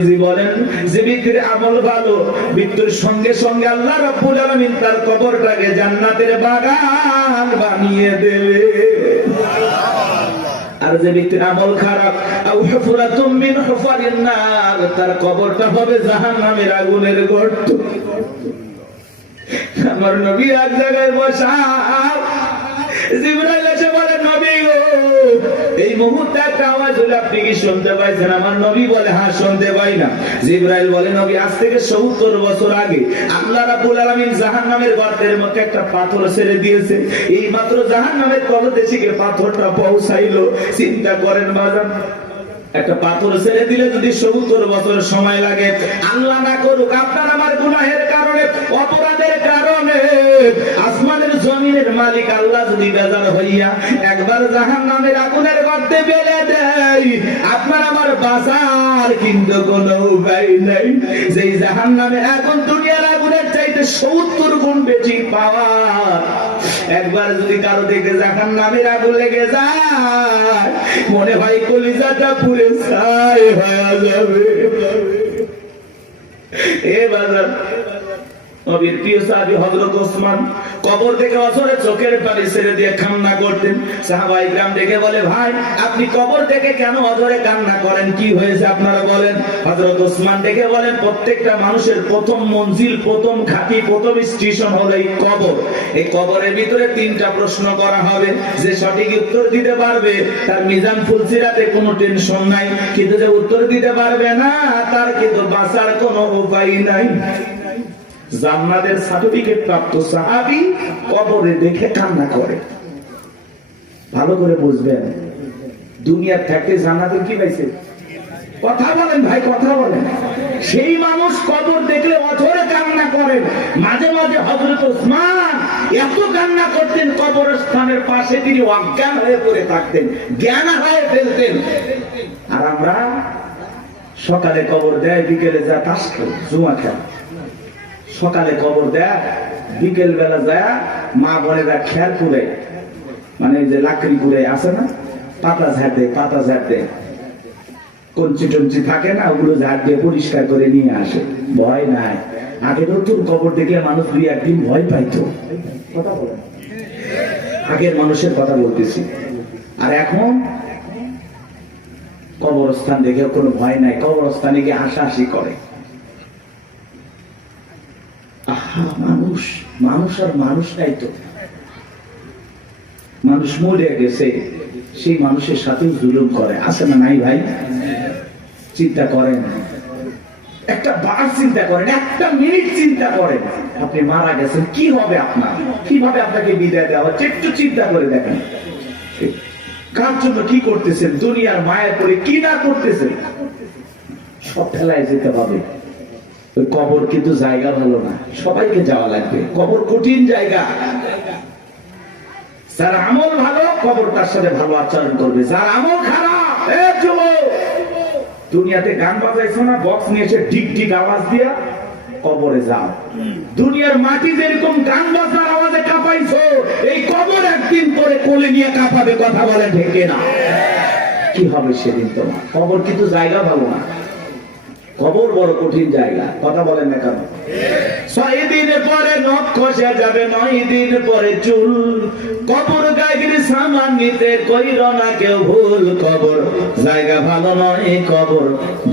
বলেন যে ব্যক্তির আমল ভালো, মৃত্যুর সঙ্গে সঙ্গে আল্লাহ রাব্বুল আলামিন তার কবরটাকে জান্নাতের বাগান বানিয়ে দেবে। আর যে ব্যক্তির আমল খারাপ, আও হুফরাতুম মিন হুফারিন নার, তার কবরটা হবে জাহান্নামের আগুনের গর্ত। আমার নবী এক জায়গায় বসা, জিবরাইল এসে বলে, নবী গো, এই মুহূর্তে একটা আওয়াজ হলো, আপনি কি শুনতে পাইছেন? আমার নবী বলে, হ্যাঁ শুনতে পাই না। জিবরাইল বলে, নবী, আজ থেকে ৭০ বছর আগে আল্লাহ রাব্বুল আলামিন জাহান্নামের গর্তের মধ্যে একটা পাথর ছেড়ে দিয়েছে। এই মাত্র জাহান্নামের তলদেশে পাথরটা পৌঁছাইলো। চিন্তা করেন বাজান, একটা পাথর ছেড়ে দিলে যদি ৭০ বছর সময় লাগে, আল্লাহ না করুক আপনার আমার গুনাহের কারণে, অপরাধের কারণে আসমানের জমিনের মালিক আল্লাহ যদি বেজার হইয়া একবার জাহান্নামের আগুনের গর্তে ফেলে দেয়, আপনার আমার বাঁচার কিন্তু কোনো উপায় নেই। যেই জাহান্নামের আগুন দুনিয়ার আগুনের চাইতে ৭০ গুণ বেশি পাওয়ার। একবার যদি কারো দিকে জাহান্নামের আগুন লেগে যায়, মনে হয় কলিজাটা পুড়ে ছাই হয়ে যাবে। এ বাজার, নবীর প্রিয় সাহাবী হযরত ওসমান কবর থেকে অঝরে চোখের পানি ছেড়ে দিয়ে কান্না করতেন। সাহাবায়ে কিরাম ডেকে বলে, ভাই আপনি কবর থেকে কেন অঝরে কান্না করেন, কি হয়েছে আপনারা বলেন? হযরত ওসমান ডেকে বলেন, প্রত্যেকটা মানুষের প্রথম মঞ্জিল, প্রথম ঘাঁটি, প্রথম স্টেশন হলো এই কবর। এই কবরের ভিতরে ৩টা প্রশ্ন করা হবে। যে সঠিক উত্তর দিতে পারবে তার মিজান ফুলসিরাতে কোনো টেনশন নাই, কিন্তু যে উত্তর দিতে পারবে না তার কিন্তু বাঁচার কোনো উপায় নাই। জান্নাতের সার্টিফিকেট প্রাপ্ত সাহাবী কবরে দেখে কান্না করে। ভালো করে বুঝবেন, দুনিয়ার থাকতে জান্নাতের কি পাইছে? কথা বলেন ভাই, কথা বলেন। সেই মানুষ কবর দেখলে অঝরে কান্না করেন। মাঝে মাঝে হযরত ওসমান এত কান্না করতেন, কবরস্থানের পাশে তিনি অজ্ঞান হয়ে পড়ে থাকতেন, জ্ঞান হারিয়ে ফেলতেন। আর আমরা সকালে কবর দেয়, বিকেলে যা তাস খেল, জুয়া খেল। সকালে কবর দেয়, বিকেল বেলা যায় মা বোনেরা খেয়াল করে, মানে যে লাকড়ি করে আছে না, পাতা ঝাড় দেয়, পাতা ঝাড় দেয়, কঞ্চি টঞ্চি থাকে না, ওগুলো ঝাড় দিয়ে পরিষ্কার করে নিয়ে আসে। ভয় নাই। আগে নতুন কবর দেখলে মানুষ ২-১ দিন ভয় পাইতো। কথা বলেন, আগের মানুষের কথা বলতেছি। আর এখন কবরস্থান দেখে কোনো ভয় নাই, কবরস্থানে গিয়ে হাসাহাসি করে। মানুষ মানুষ আর মানুষ নাই তো, মানুষ মরে গেছে, সেই মানুষের সাথে জুলুম করে, আছে না নাই ভাই? চিন্তা করেন, একটা বার চিন্তা করেন, একটা মিনিট চিন্তা করেন, আপনি মারা গেছেন, কি হবে আপনার? কিভাবে আপনাকে বিদায় দেওয়া হচ্ছে? একটু চিন্তা করে দেখেন। কার জন্য কি করতেছেন? দুনিয়ার মায়ের পরে কি না করতেছেন? সব ফেলায় যেতে হবে। ওই কবর কিন্তু জায়গা ভালো না, সবাইকে যাওয়া লাগবে। কবর কঠিন জায়গা। যার আমল ভালো, কবর তার সাথে ভালো আচরণ করবে। যার আমল খারাপ, দুনিয়াতে গান বাজাইছো না, বক্স নিয়ে এসে ঢিক ঢিক আওয়াজ দিয়া কবরে যাও। দুনিয়ার মাটি যেরকম গান বাজনার আওয়াজে কাঁপাইছো, এই কবর একদিন পরে কোলে নিয়ে কাঁপাবে। কথা বলে ঢেকে না, কি হবে সেদিন তোমার? কবর কিন্তু জায়গা ভালো না, কবর বড় কঠিন জায়গা। কথা বলেন না কেন? ৬ দিন পরে নখ খসে যাবে, ৯ দিন পরে চুল। কবর গায়ের সামান নিতে কইর না কেউ ভুল। কবর জায়গা ভালো নয়, কবর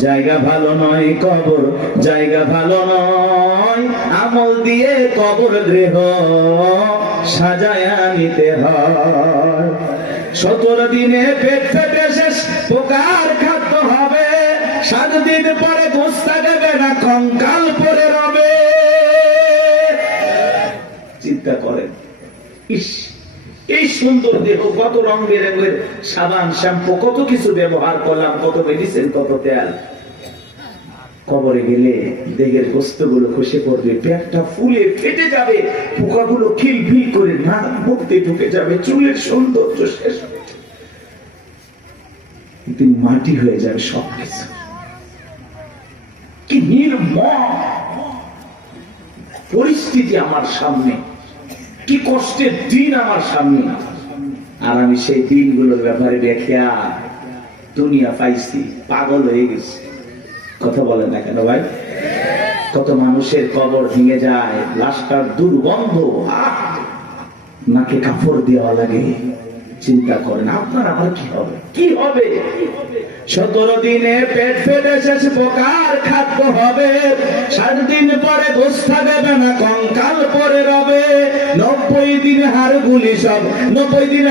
জায়গা ভালো নয়, কবর জায়গা ভালো নয়। আমল দিয়ে কবর গৃহ সাজায়া নিতে হয়। ১৭ দিনে পেট ফেটে শেষ পোকার খাদ্য হবে। ৭ দিন পরে গোস্তা দেবে না, কঙ্কাল পরে রবে। চিন্তা করেন, ইস, এই সুন্দর দেহ, কত রং বেরঙের সাবান, শ্যাম্পু, কত কিছু ব্যবহার করলাম, কত মেডিসিন, কত তেল। কবরে গেলে দেহের গোস্তগুলো খসে পড়বে, পেটটা ফুলে ফেটে যাবে, পোকাগুলো খিলফিল করে নাক মুখতে ঢুকে যাবে, চুলের সৌন্দর্য শেষ হবে, মাটি হয়ে যাবে সবকিছু। কি নির্মম পরিস্থিতি আমার সামনে, কি কষ্টের দিন আমার সামনে। আর আমি সেই দিনগুলোর ব্যাপারে দেখিয়া দুনিয়া পাইছি, পাগল হয়ে গেছি। কথা বলেন না কেন ভাই? কত মানুষের কবর ভেঙে যায়, লাশটার দুর্গন্ধ, নাকে কাপড় দেওয়া লাগে। চিন্তা করেন আপনার আমার কি হবে, কি হবে? 17 দিনে পেট ফেটে শেষ প্রকার খাদ্য হবে, 7 দিন পরে গোস্তা দেবে না, কঙ্কাল পরে রবে। 90 দিন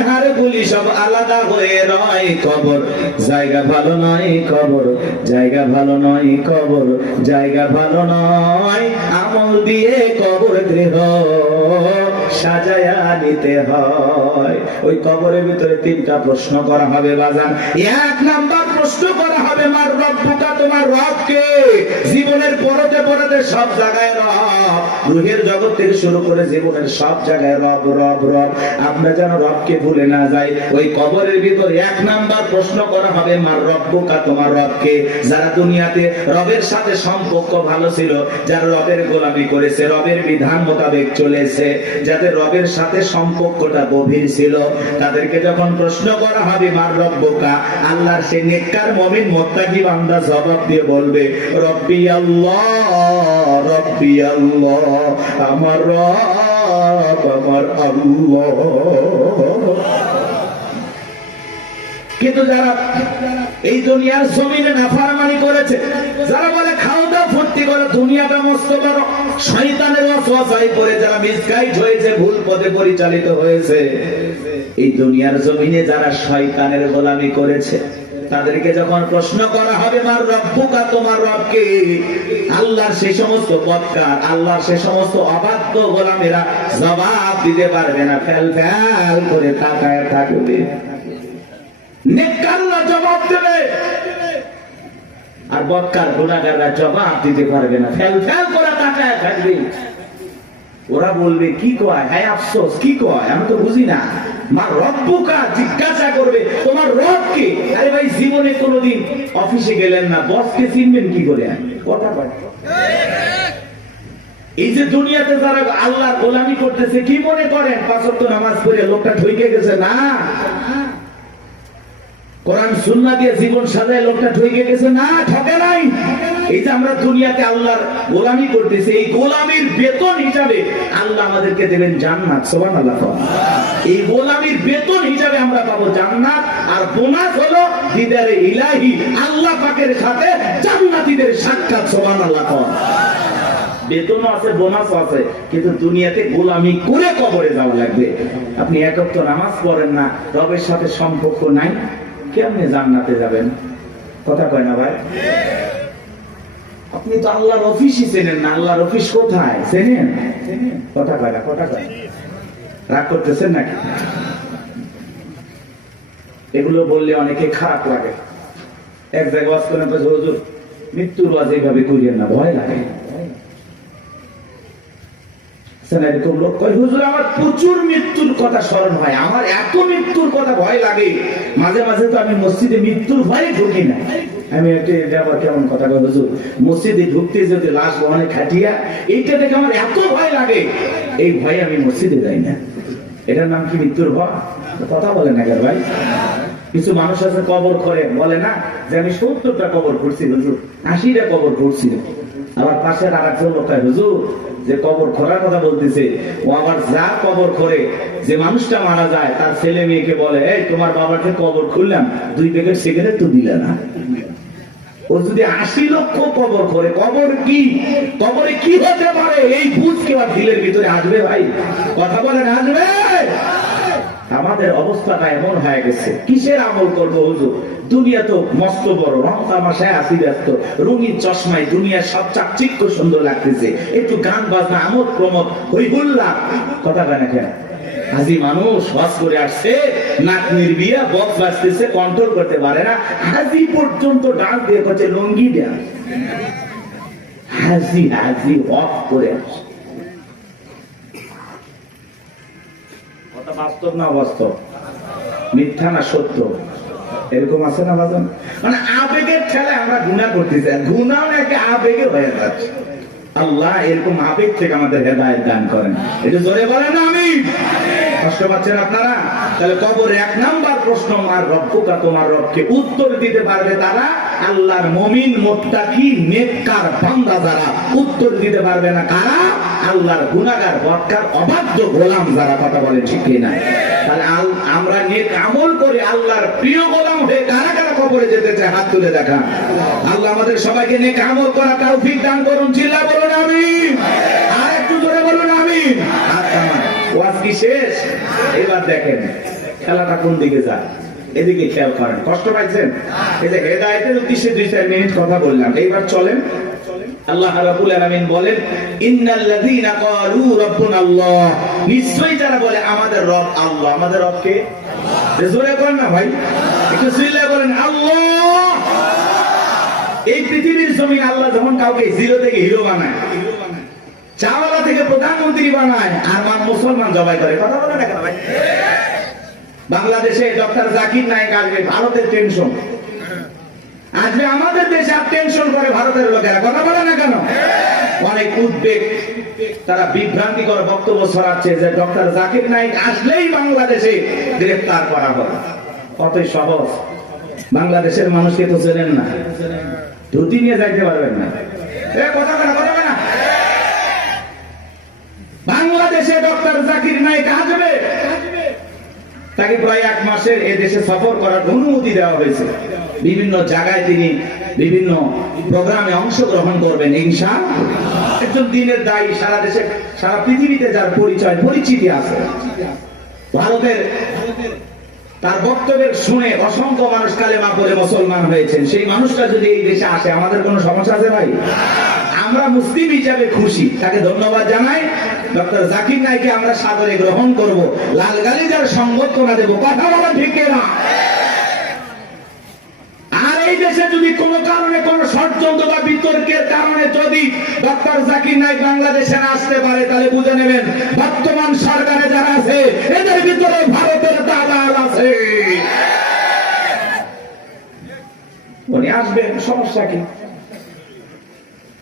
হাড়গুলি সব আলাদা হয়ে রয় কবর। জায়গা ভালো নয় কবর, জায়গা ভালো নয় কবর, জায়গা ভালো নয়। আমল দিয়ে কবর গৃহ সাজায়া নিতে হয়। ওই কবরের ভিতরে 3টা প্রশ্ন করা হবে বাজান। 1 নাম্বার প্রশ্ন করা হবে মার রব্বুকা, তোমার রব কে? জীবনের পরতে পরতে সব জায়গায় রব, রুহের জগৎ থেকে শুরু করে জীবনের সব জায়গায় রব রব রব। আমরা যেন রবকে ভুলে না যাই। ওই কবরের ভিতরে 1 নাম্বার প্রশ্ন করা হবে মার রব্বুকা, তোমার রবকে? যারা দুনিয়াতে রবের সাথে সম্পর্ক ভালো ছিল, যারা রবের গোলামি করেছে, রবের বিধান মোতাবেক চলেছে, যাদের রবের সাথে সম্পর্কটা গভীর ছিল, তাদেরকে যখন প্রশ্ন করা হবে মার রব্বুকা, আল্লাহর সেই নেককার মুমিন মুত্তাকি বান্দা জবাব দিয়ে বলবে রব্বি আল্লাহ, রব্বি আল্লাহ, আমার রব আমার আল্লাহ। কিন্তু যারা এই দুনিয়ার জমিনে নাফরমানি করেছে, যারা বলে খাও দাও ফুর্তি করো, দুনিয়াটা মস্ত বড়, শয়তানের ওয়াসওয়াসায় পড়ে যারা মিসগাইড হয়েছে, ভুল পথে পরিচালিত হয়েছে, এই দুনিয়ার জমিনে যারা শয়তানের গোলামি করেছে, তাদেরকে যখন প্রশ্ন করা হবে মার রব্বুকা, তোমার রবকে, আল্লাহর সেই সমস্ত বদকার, আল্লাহর সেই সমস্ত অবাধ্য গোলামেরা জবাব দিতে পারবে না, ফেল ফেল করে তাকায় থাকবে। নেককাররা জবাব দেবে, আর বদকার গুনাহগাররা জবাব দিতে পারবে না, ফেল ফেল করে তাকায় থাকবে। ওরা বলবে কি কয়, হ্যাঁ আফসোস, কি কয় আমি তো বুঝি না। মা রব্বুকা জিজ্ঞাসা করবে তোমার রব কে? আরে ভাই জীবনে কোনোদিন অফিসে গেলেন না, বসকে চিনবেন কি করে? কথা বলে এই যে দুনিয়াতে যারা আল্লাহর গোলামি করতেছে, কি মনে করেন 5 ওয়াক্ত নামাজ পড়ে লোকটা ঠকে গেছে? না, কোরআন সুন্নাহ দিয়ে জীবন সাজায় লোকটা ঠকে গেছে? না, ঠকে নাই। এই যে আমরা দুনিয়াতে আল্লাহর গোলামি করতেছি, এই গোলামির বেতন হিসাবে আল্লাহ আমাদেরকে দেবেন জান্নাত। সুবহানাল্লাহ। এই গোলামির বেতন হিসাবে আমরা পাবো জান্নাত, আর বোনাস হলো দিদারে ইলাহি, আল্লাহ পাকের সাথে জান্নাতীদের সাক্ষাৎ। সুবহানাল্লাহ। বেতনও আছে, বোনাসও আছে, কিন্তু দুনিয়াতে গোলামি করে কবরে যাওয়া লাগবে। আপনি 1 ওয়াক্ত নামাজ পড়েন না, রবের সাথে সম্পর্ক নাই, কেমনে জান্নাতে যাবেন? কথা কয় না ভাই? আপনি তো আল্লাহর অফিসই চেনেন না। আল্লাহর অফিস কোথায় চেনেন? কথা কয় না, কথা কয়। রাগ করতেছেন নাকি? এগুলো বললে অনেকে খারাপ লাগে। এক জায়গায় ওয়াজ করে বলছে হুজুর মৃত্যুর ওয়াজ এইভাবে করিয়েন না, ভয় লাগে। এরকম লোক কয় হুজুর আমার প্রচুর মৃত্যুর কথা স্মরণ হয়, আমার এত মৃত্যুর কথা ভয় লাগে, মাঝে মাঝে তো আমি মসজিদে মৃত্যুর ভয়ে ঢুকি না। আমি একটা আবার কেমন কথা কয় হুজুর, মসজিদে ঢুকতে যেতে লাশ বহনে খাটিয়া, এইটা দেখে আমার এত ভয় লাগে, এই ভয়ে আমি মসজিদে যাই না। এটার নাম কি মৃত্যুর ভয়? কথা বলে না কেন ভাই? কিছু মানুষ আছে কবর করে বলে না যে আমি 70টা কবর করছি হুজুর, 80টা কবর করছি। আবার পাশের আর একজন লোক হুজুর যে কবর খোঁড়ার কথা বলতেছে, ও আবার যা কবর করে, যে মানুষটা মারা যায় তার ছেলে মেয়েকে বলে এই তোমার বাবাকে কবর খুললাম, 2 প্যাকেট সিগারেট তো দিলে না। ও যদি 80 লক্ষ কবর করে, কবর কি, কবরে কি হতে পারে এই বুঝ কি আর দিলের ভিতরে আসবে ভাই? কথা বলেন আসবে? আমাদের অবস্থাটা এমন হয়ে গেছে, কিসের আমল করবো হুজুর? দুনিয়া তো মস্ত বড়, রং তামাশায় আসি ব্যস্ত, রঙিন চশমায় দুনিয়ার সব চাকচিক্য সুন্দর লাগতেছে, একটু গান বাজনা আমোদ প্রমোদ হই হুল্লা। কথা বলে না কেন? হাজি মানুষ হজ করে আসছে, নাতনির বিয়া, বক্স বাজতেছে, কন্ট্রোল করতে পারে না, হাজি পর্যন্ত ডান্স দিয়ে করছে লঙ্গি ডান্স। হাজি হাজি হজ করে আসছে। কথা বাস্তব না অবাস্তব? মিথ্যা না সত্য? এরকম আছে না বাজান? মানে আবেগের ঠেলায় আমরা গুনাহ করতেছি, গুনাহ নাকি আবেগে হয়ে যাচ্ছে। আল্লাহ এরকম আবেগ থেকে আমাদের হেদায়েত দান করেন। এটা জোরে বলেন আমিন। কষ্ট পাচ্ছেন আপনারা? তাহলে কবরে 1 নাম্বার প্রশ্ন, আর রব্বুকা, তোমার রবকে উত্তর দিতে পারবে তারা আল্লাহর মুমিন, মুত্তাকি, নেককার বান্দা যারা। উত্তর দিতে পারবে না কারা? আল্লাহর গুনাহগার, বদকার, অবাধ্য গোলাম যারা। কথা বলে ঠিক কি না? তাহলে আমরা নেক আমল করে আল্লাহর প্রিয় গোলাম হয়ে কারা কারা কবরে যেতে চায় হাত তুলে দেখা। আল্লাহ আমাদের সবাইকে নেক আমল করা তৌফিক দান করুন। চিল্লা বলুন আমিন। আর একটু জোরে বলুন আমিন। ওয়াজ কি শেষ? এবার দেখেন খেলাটা কোন দিকে যায়, এদিকে খেয়াল করেন। কষ্ট পাইছেন? এই যে হেদায়েতের উদ্দেশ্যে 2-4 মিনিট কথা বললাম, এইবার চলেন। আল্লাহ রাব্বুল আলামিন বলেন, ইন্নাল্লাযীনা ক্বালু রাব্বুনা আল্লাহ, নিশ্চয়ই যারা বলে আমাদের রব আল্লাহ। আমাদের রব কে? জোরে করেন না ভাই, একটু চিল্লায়ে বলেন আল্লাহ। এই পৃথিবীর জমিন আল্লাহ যখন কাউকে জিরো থেকে হিরো বানায়, চাওয়ালা থেকে প্রধানমন্ত্রী বানায়, আর মুসলমান জবাই করে। কথা বলে না কেন ভাই? বাংলাদেশে ডক্টর জাকির নায়েক আসবে, ভারতের টেনশন আসবে আমাদের দেশে, আর টেনশন করে ভারতের লোকেরা। কথা বলে না কেন? অনেক উদ্বেগ, তারা বিভ্রান্তিকর বক্তব্য ছড়াচ্ছে যে ডক্টর জাকির নায়েক আসলেই বাংলাদেশে গ্রেফতার করা হবে। কতই সহজ। বাংলাদেশের মানুষকে তো চেনেন না, ধুতি নিয়ে যাইতে পারবেন না। কথা বলে না, বাংলাদেশে ডক্টর জাকির নায়েক আসবে, তাকে প্রায় 1 মাসের এ দেশে সফর করার অনুমতি দেওয়া হয়েছে। বিভিন্ন জায়গায় তিনি বিভিন্ন প্রোগ্রামে অংশগ্রহণ করবেন ইনশাআল্লাহ। একজন দ্বীনের দায়ী, সারা দেশে সারা পৃথিবীতে যার পরিচয় পরিচিতি আছে। ভারতের তার বক্তব্যের শুনে অসংখ্য মানুষ কালেমা পড়ে মুসলমান হয়েছেন। সেই মানুষটা যদি এই দেশে আসে, আমাদের কোনো সমস্যা আছে ভাই? আমরা মুসলিম হিসাবে খুশি, তাকে ধন্যবাদ জানাই। ডক্টর জাকির নায়েককে আমরা সাদরে গ্রহণ করব, লাল গালিচার সংবর্ধনা দেব। কথা বলা ঠিক না? আর এই দেশে যদি কোনো কারণে কোনো ষড়যন্ত্র বা বিতর্কের কারণে যদি ডক্টর জাকির নায়েক বাংলাদেশে না আসতে পারে, তাহলে বুঝে নেবেন বর্তমান সরকারে যারা আছে এদের ভিতরে ভারতের দালাল আছে। উনি আসবেন, সমস্যা কি?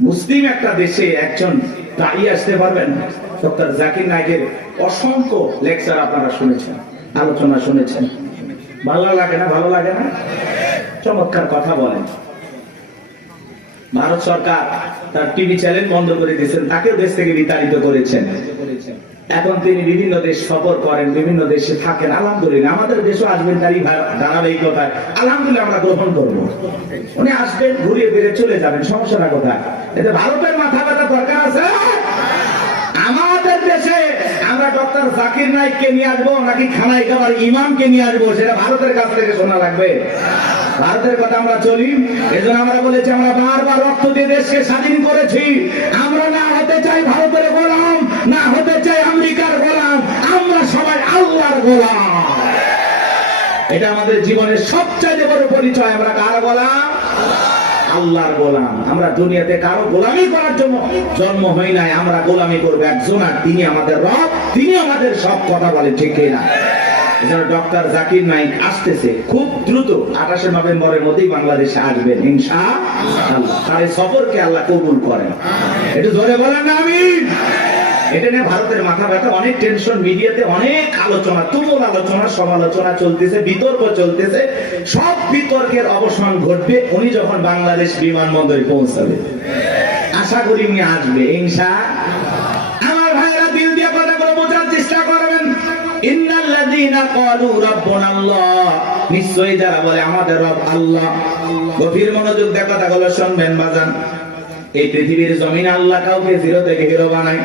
মুসলিম একটা দেশে একজন দায়ী আসতে পারবেন? ডক্টর জাকির নায়েকের অসংখ্য লেকচার আপনারা শুনেছেন, আলোচনা শুনেছেন। ভালো লাগে না? ভালো লাগে না? চমৎকার কথা বলেন। ভারত সরকার তার টিভি চ্যানেল বন্ধ করে দিয়েছেন, তাকেও দেশ থেকে বিতাড়িত করেছেন। এখন তিনি বিভিন্ন দেশ সফর করেন, বিভিন্ন দেশে থাকেন। আলহামদুলিল্লাহ, আমাদের দেশও আসবেন তারই ধারাবাহিকতায়। আলহামদুলিল্লাহ, আমরা গ্রহণ করবো। উনি আসবেন, ঘুরিয়ে ফিরে চলে যাবেন, সমস্যাটা কোথায়? এতে ভারতের মাথা ব্যথা দরকার আছে? আমাদের দেশে আমরা ডক্টর জাকির নায়েককে নিয়ে আসবো নাকি খানায় খাবার ইমামকে নিয়ে আসবো, সেটা ভারতের কাছ থেকে শোনা লাগবে। ভারতের কথা আমরা চলি। এজন্য আমরা বলেছি, আমরা বারবার রক্ত দিয়ে দেশকে স্বাধীন করেছি। আমরা না হতে চাই ভারতের গোলাম, না হতে চাই আমেরিকার গোলাম, আমরা সবাই আল্লাহর গোলাম। এটা আমাদের জীবনের সবচেয়ে বড় পরিচয়। আমরা কার গোলাম? আল্লাহর গোলাম। আমরা দুনিয়াতে কারো গোলামি করার জন্য জন্ম হই নাই, আমরা গোলামি করবো একজন, আর তিনি আমাদের রব, তিনি আমাদের সব। কথা বলে ঠিক না? ডক্টর জাকির নায়েক আসতেছে খুব দ্রুত, 28 নভেম্বরের মধ্যেই বাংলাদেশে আসবেন ইনশাআল্লাহ। তার সফরকে আল্লাহ কবুল করেন। একটু জোরে বলেন না আমিন। এটা নিয়ে ভারতের মাথা ব্যথা, অনেক টেনশন, মিডিয়াতে অনেক আলোচনা, তুমুল আলোচনা, সমালোচনা চলতেছে, বিতর্ক চলতেছে। সব বিতর্কের অবসান ঘটবে উনি যখন বাংলাদেশ বিমানবন্দরে পৌঁছাবে। আশা করি উনি আসবে ইনশাআল্লাহ। আমার ভাইরা দিল দিয়ে কথাগুলো বোঝার চেষ্টা করবেন। ইন্নাল্লাযীনা ক্বালু রাব্বুনা আল্লাহ, নিশ্চয়ই যারা বলে আমাদের রব আল্লাহ। গভীর মনোযোগ দিয়ে কথাগুলো শুনবেন বাজান। এই পৃথিবীর জমিনে আল্লাহ কাউকে জিরো থেকে হিরো বানায়,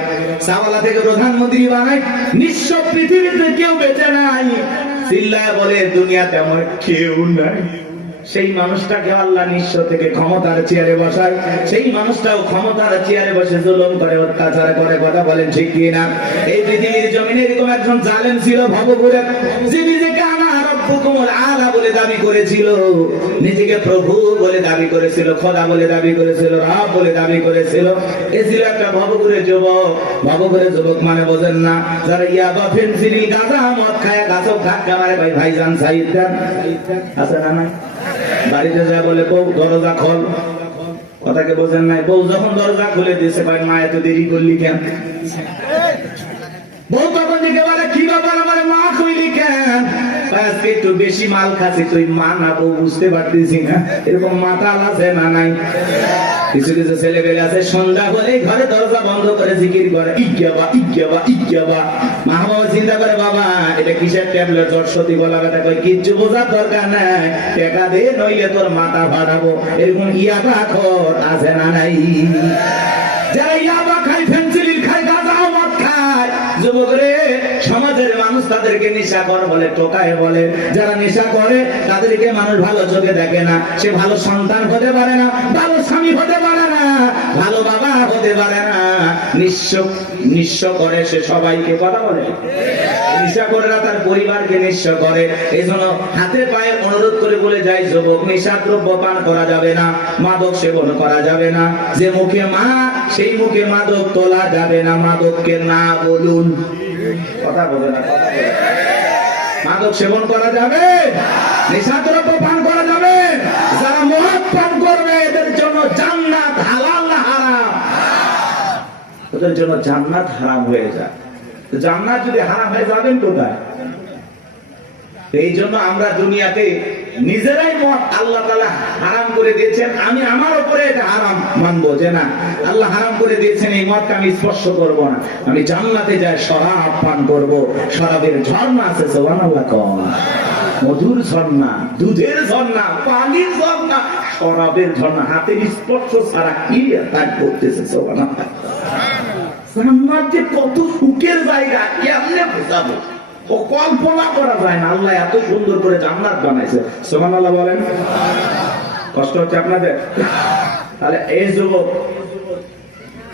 চাওয়ালা থেকে প্রধানমন্ত্রী বানায়। নিঃস্ব পৃথিবীতে কেউ বেঁচে নাই। চিল্লায় বলে দুনিয়াতে আমার কেউ নাই। সেই মানুষটাকে আল্লাহ নিঃস্ব থেকে ক্ষমতার চেয়ারে বসায়। সেই মানুষটাও ক্ষমতার চেয়ারে বসে জুলুম করে, অত্যাচার করে। কথা বলেন ঠিক কি না? এই পৃথিবীর জমিনে এরকম একজন জালেম ছিল ভবঘুরে, যে নিজেকে আনা রব্বুকুমুল আলা বলে দাবি করেছিল, নিজেকে প্রভু বলে দাবি করেছিল, খোদা বলে দাবি করেছিল, রব বলে দাবি করেছিল। এ ছিল একটা ভবঘুরে যুবক। ভবঘুরে যুবক মানে বোঝেন না? যারা ইয়াবা, ফেনসিডিল, গাঁজা, মদ খায়, গাছক ধাক্কা মারে। ভাইজান সাইদ আছে না? না বাড়িতে যায় বলে বউ দরজা খোল, কথাকে বোঝেন নাই? বউ যখন দরজা খুলে দিয়েছে, ভাই মা এত দেরি করলি কেন? বউ তখন দিকে বলে, কি ব্যাপার আমার মা কইলি কেন? আজকে একটু বেশি মাল খাচ্ছি, তুই মা না বউ বুঝতে পারতেছি না। এরকম মাথা আছে না নাই? কিছু কিছু ছেলে পেলে আছে, সন্ধ্যা হলে ঘরে দরজা বন্ধ করে জিকির করে, ইজ্ঞাবা ইজ্ঞাবা ইজ্ঞাবা। মা বাবা চিন্তা করে, বাবা এটা কিসের ট্যাবলেট, জ্বর সর্দি গলা ব্যথা, কই কিচ্ছু বোঝার দরকার নাই, টাকা দে নইলে তোর মাথা ফাটাবো। এরকম ইয়াবা খোর আছে না নাই? যারা ইয়াবা খায়, ফেন্সিডিল খায়, গাঁজা মদ খায়, যুবক রে, সমাজের মানুষ তাদেরকে নেশাখোর বলে, টোকায় বলে। যারা নেশা করে তাদেরকে মানুষ ভালো চোখে দেখে না। সে ভালো সন্তান হতে পারে না, ভালো স্বামী হতে পারে না, ভালো বাবা হতে পারে না। নিঃস্ব করে সে সবাইকে। কথা বলে, নেশা করে না, তার পরিবারকে নিঃস্ব করে। এই জন্য হাতে পায়ে অনুরোধ করে বলে যাই, যুবক, নেশাদ্রব্য পান করা যাবে না, মাদক সেবন করা যাবে না। যে মুখে মা, সেই মুখে মাদক তোলা যাবে না। মাদককে না বলুন। কথা বলে না, কথা বলে। মাদক সেবন করা যাবে, নেশাদ্রব্য পান করা যাবে। যারা মদ পান করবে এদের জন্য জান্নাত হালাল না হারাম? ওদের জন্য জান্নাত হারাম হয়ে যায়। জান্নাত যদি হারাম হয়ে যাবেন কোথায়? এই জন্য আমরা দুনিয়াতে নিজেরাই মদ আল্লাহ তাআলা হারাম করে দিয়েছেন। আমি আমার উপরে এটা হারাম মানবো, যে না আল্লাহ হারাম করে দিয়েছেন, এই মদকে আমি স্পর্শ করব না। আমি জান্নাতে যাই শরাব পান করব। শরাবের ঝর্ণা আছে, সুবহানাল্লাহ কোন, মধুর ঝর্ণা, দুধের ঝর্ণা, পানির ঝর্ণা, শরাবের ঝর্ণা। হাতের স্পর্শ ছাড়া কি তার করতেছে? সুবহানাল্লাহ। জান্নাত যে কত সুখের জায়গা, কেমনে বোঝাবো? ও কল্পনা করা যায় না। আল্লাহ এত সুন্দর করে জান্নাত বানাইছে। সুবহানাল্লাহ বলেন। কষ্ট হচ্ছে আপনাদের? তাহলে এই যুবক,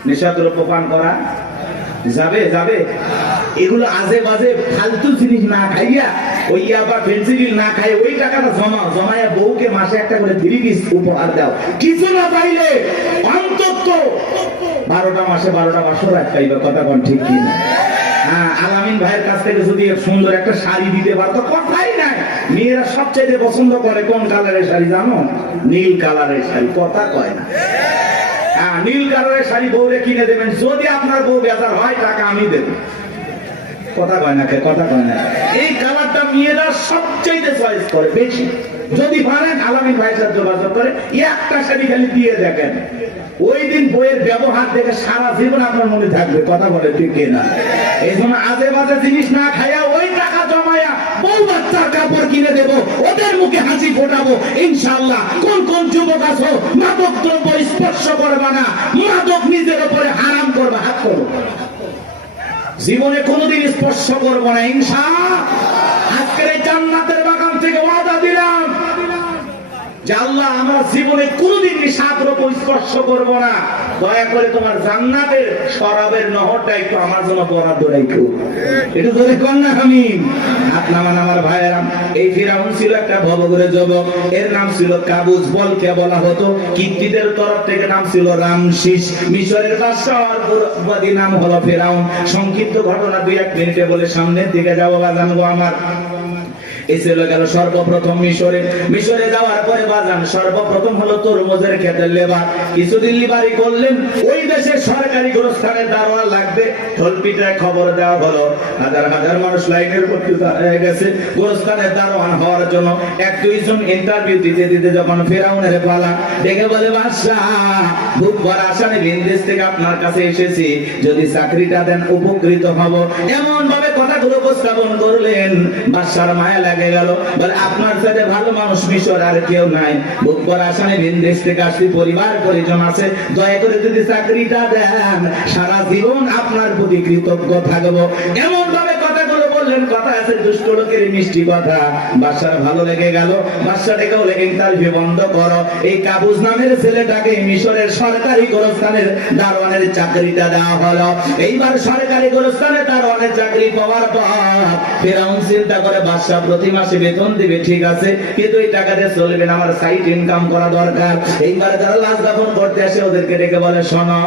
নেশাদ্রব্য পান করা যাবে? যাবে? এগুলো আজে বাজে ফালতু জিনিস না খাইয়া, ওই ইয়াবা ফেন্সিডিল না খাই, ওই টাকাটা জমায়া বউকে মাসে একটা করে 3 পিস উপহার দাও। কিছু না পাইলে অন্তত 12টা মাসে 12টা বাসর পাইবে। কথা কোন ঠিক কি না? হ্যাঁ, আলামিন ভাইয়ের কাছ থেকে যদি সুন্দর একটা শাড়ি দিতে পারতো, কথাই নাই। মেয়েরা সবচেয়ে পছন্দ করে কোন কালারের শাড়ি জানো? নীল কালারের শাড়ি। কথা কয় না? হ্যাঁ, নীল কালারের শাড়ি বউরে কিনে দেবেন। যদি আপনার বউ বেজার হয়, টাকা আমি দেব। কথা কয় না? কথা কয় না? এই কালারটা মেয়েরা সবচেয়ে চয়েস করে বেশি। যদি পারেন আলামিন ভাইয়ের সাথে যোগাযোগ করে একটা শাড়ি খালি দিয়ে দেখেন, ওই দিন বইয়ের ব্যবহার দেখে সারা জীবন আপনার মনে থাকবে। কথা বলে ঠিক না? এই জন্য আজে বাজে জিনিস না খাইয়া, ওই টাকা জমায়া বউ বাচ্চার কাপড় কিনে দেব, ওদের মুখে হাসি ফোটাবো ইনশাআল্লাহ। কোন কোন যুবক আছো মাদক দ্রব্য স্পর্শ করবা না, মাদক নিজের উপরে হারাম করবা, হাত করো। জীবনে কোনোদিন স্পর্শ করবো না ইনশাআল্লাহ। আজকের এই জান্নাতের বাগান থেকে ওয়াদা দিলাম যে আল্লাহ, আমরা জীবনে কোনোদিন নেশাদ্রব্য স্পর্শ করব না। দয়া করে তোমার জান্নাতের শরাবের নহরটা একটু আমার জন্য বরাদ্দ রাখো। একটু ধরে কর না আমি। হাত নামান আমার ভাইয়েরা। এই ফিরাউন ছিল একটা ভবঘুরে যুবক। এর নাম ছিল কাবুজ। বলকে বলা হতো। কিত্তিদের তরফ থেকে নাম ছিল রামসিস। মিশরের বাদশাহর পুরোবাদী নাম হলো ফিরাউন। সংক্ষিপ্ত ঘটনা 2-1 মিনিটে বলে সামনের দিকে যাবো বা জানবো আমার। এই ছিল গেল সর্বপ্রথম মিশরে যাওয়ার পরে বাজান সর্বপ্রথম হলো তরমুজের ক্ষেতের লেবার। কিছুদিন লিবারি করলেন। ওই দেশের সরকারি গোরস্থানের দারোয়ান লাগবে। ঢোলপিটায় খবর দেওয়া হলো, হাজার হাজার মানুষ লাইনের উপর হয়ে গেছে গোরস্থানের দারোয়ান হওয়ার জন্য। 1-2 জন ইন্টারভিউ দিতে দিতে যখন ফেরাউনের পালা, ডেকে বলে, বাদশাহ, বুক ভরা আসামে ভিনদেশ থেকে আপনার কাছে এসেছি, যদি চাকরিটা দেন উপকৃত হব। এমন ভাবে কথাগুলো উপস্থাপন করলেন, বাদশার মায়া লাগে গেল। বলে, আপনার সাথে ভালো মানুষ মিশর আর কেউ নাই। বুক ভরা আসামে ভিনদেশ থেকে আসছি, পরিবার পরিজন আছে, দয়া করে যদি চাকরিটা দেন, সারা জীবন আপনার প্রতি কৃতজ্ঞ থাকবো। এমন ভাবে কথাগুলো বললেন। কথা আছে দুষ্ট লোকের মিষ্টি কথা। বাদশার ভালো লেগে গেল। বাদশা ডেকে বলে, ইন্টারভিউ বন্ধ করো। এই কাবুজ নামের ছেলেটাকে মিশরের সরকারি গোরস্থানের দারোয়ানের চাকরিটা দেওয়া হলো। এইবার সরকারি গোরস্থানের দারোয়ানের চাকরি পাওয়ার পর ফেরাউন চিন্তা করে, বাদশা প্রতি মাসে বেতন দিবে, ঠিক আছে, কিন্তু এই টাকা দিয়ে চলবে না, আমার সাইড ইনকাম করা দরকার। এইবার যারা লাশ দাফন করতে আসে ওদেরকে ডেকে বলে, শোনো,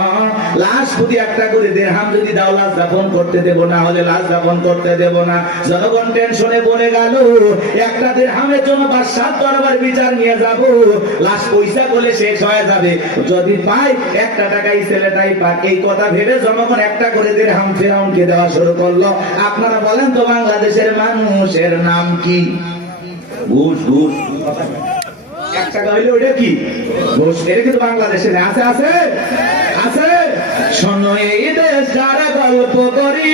লাশ প্রতি একটা করে দিরহাম যদি দাও লাশ দাফন করতে দেবো, না হলে লাশ দাফন করতে দেবো না। জনগণ টেনশনে পড়ে গেল, একটা দিরহামের জন্য বাদশার দরবার বিচার নিয়ে যাব, লাশ পয়সা বলে শেষ হয়ে যাবে, যদি পাই একটা টাকাই ছেলেটাই পাক। এই কথা ভেবে জনগণ একটা করে দিরহাম ফেরাউনকে দেওয়া শুরু করলো। আপনারা বলেন তো বাংলাদেশের মানুষের নাম কি? ঘুষ। ঘুষ 1 টাকা হইলে ওটা কি? ঘুষ। এটা কিন্তু বাংলাদেশে আছে আছে আছে। শোনো এই দেশ যারা গল্প করি,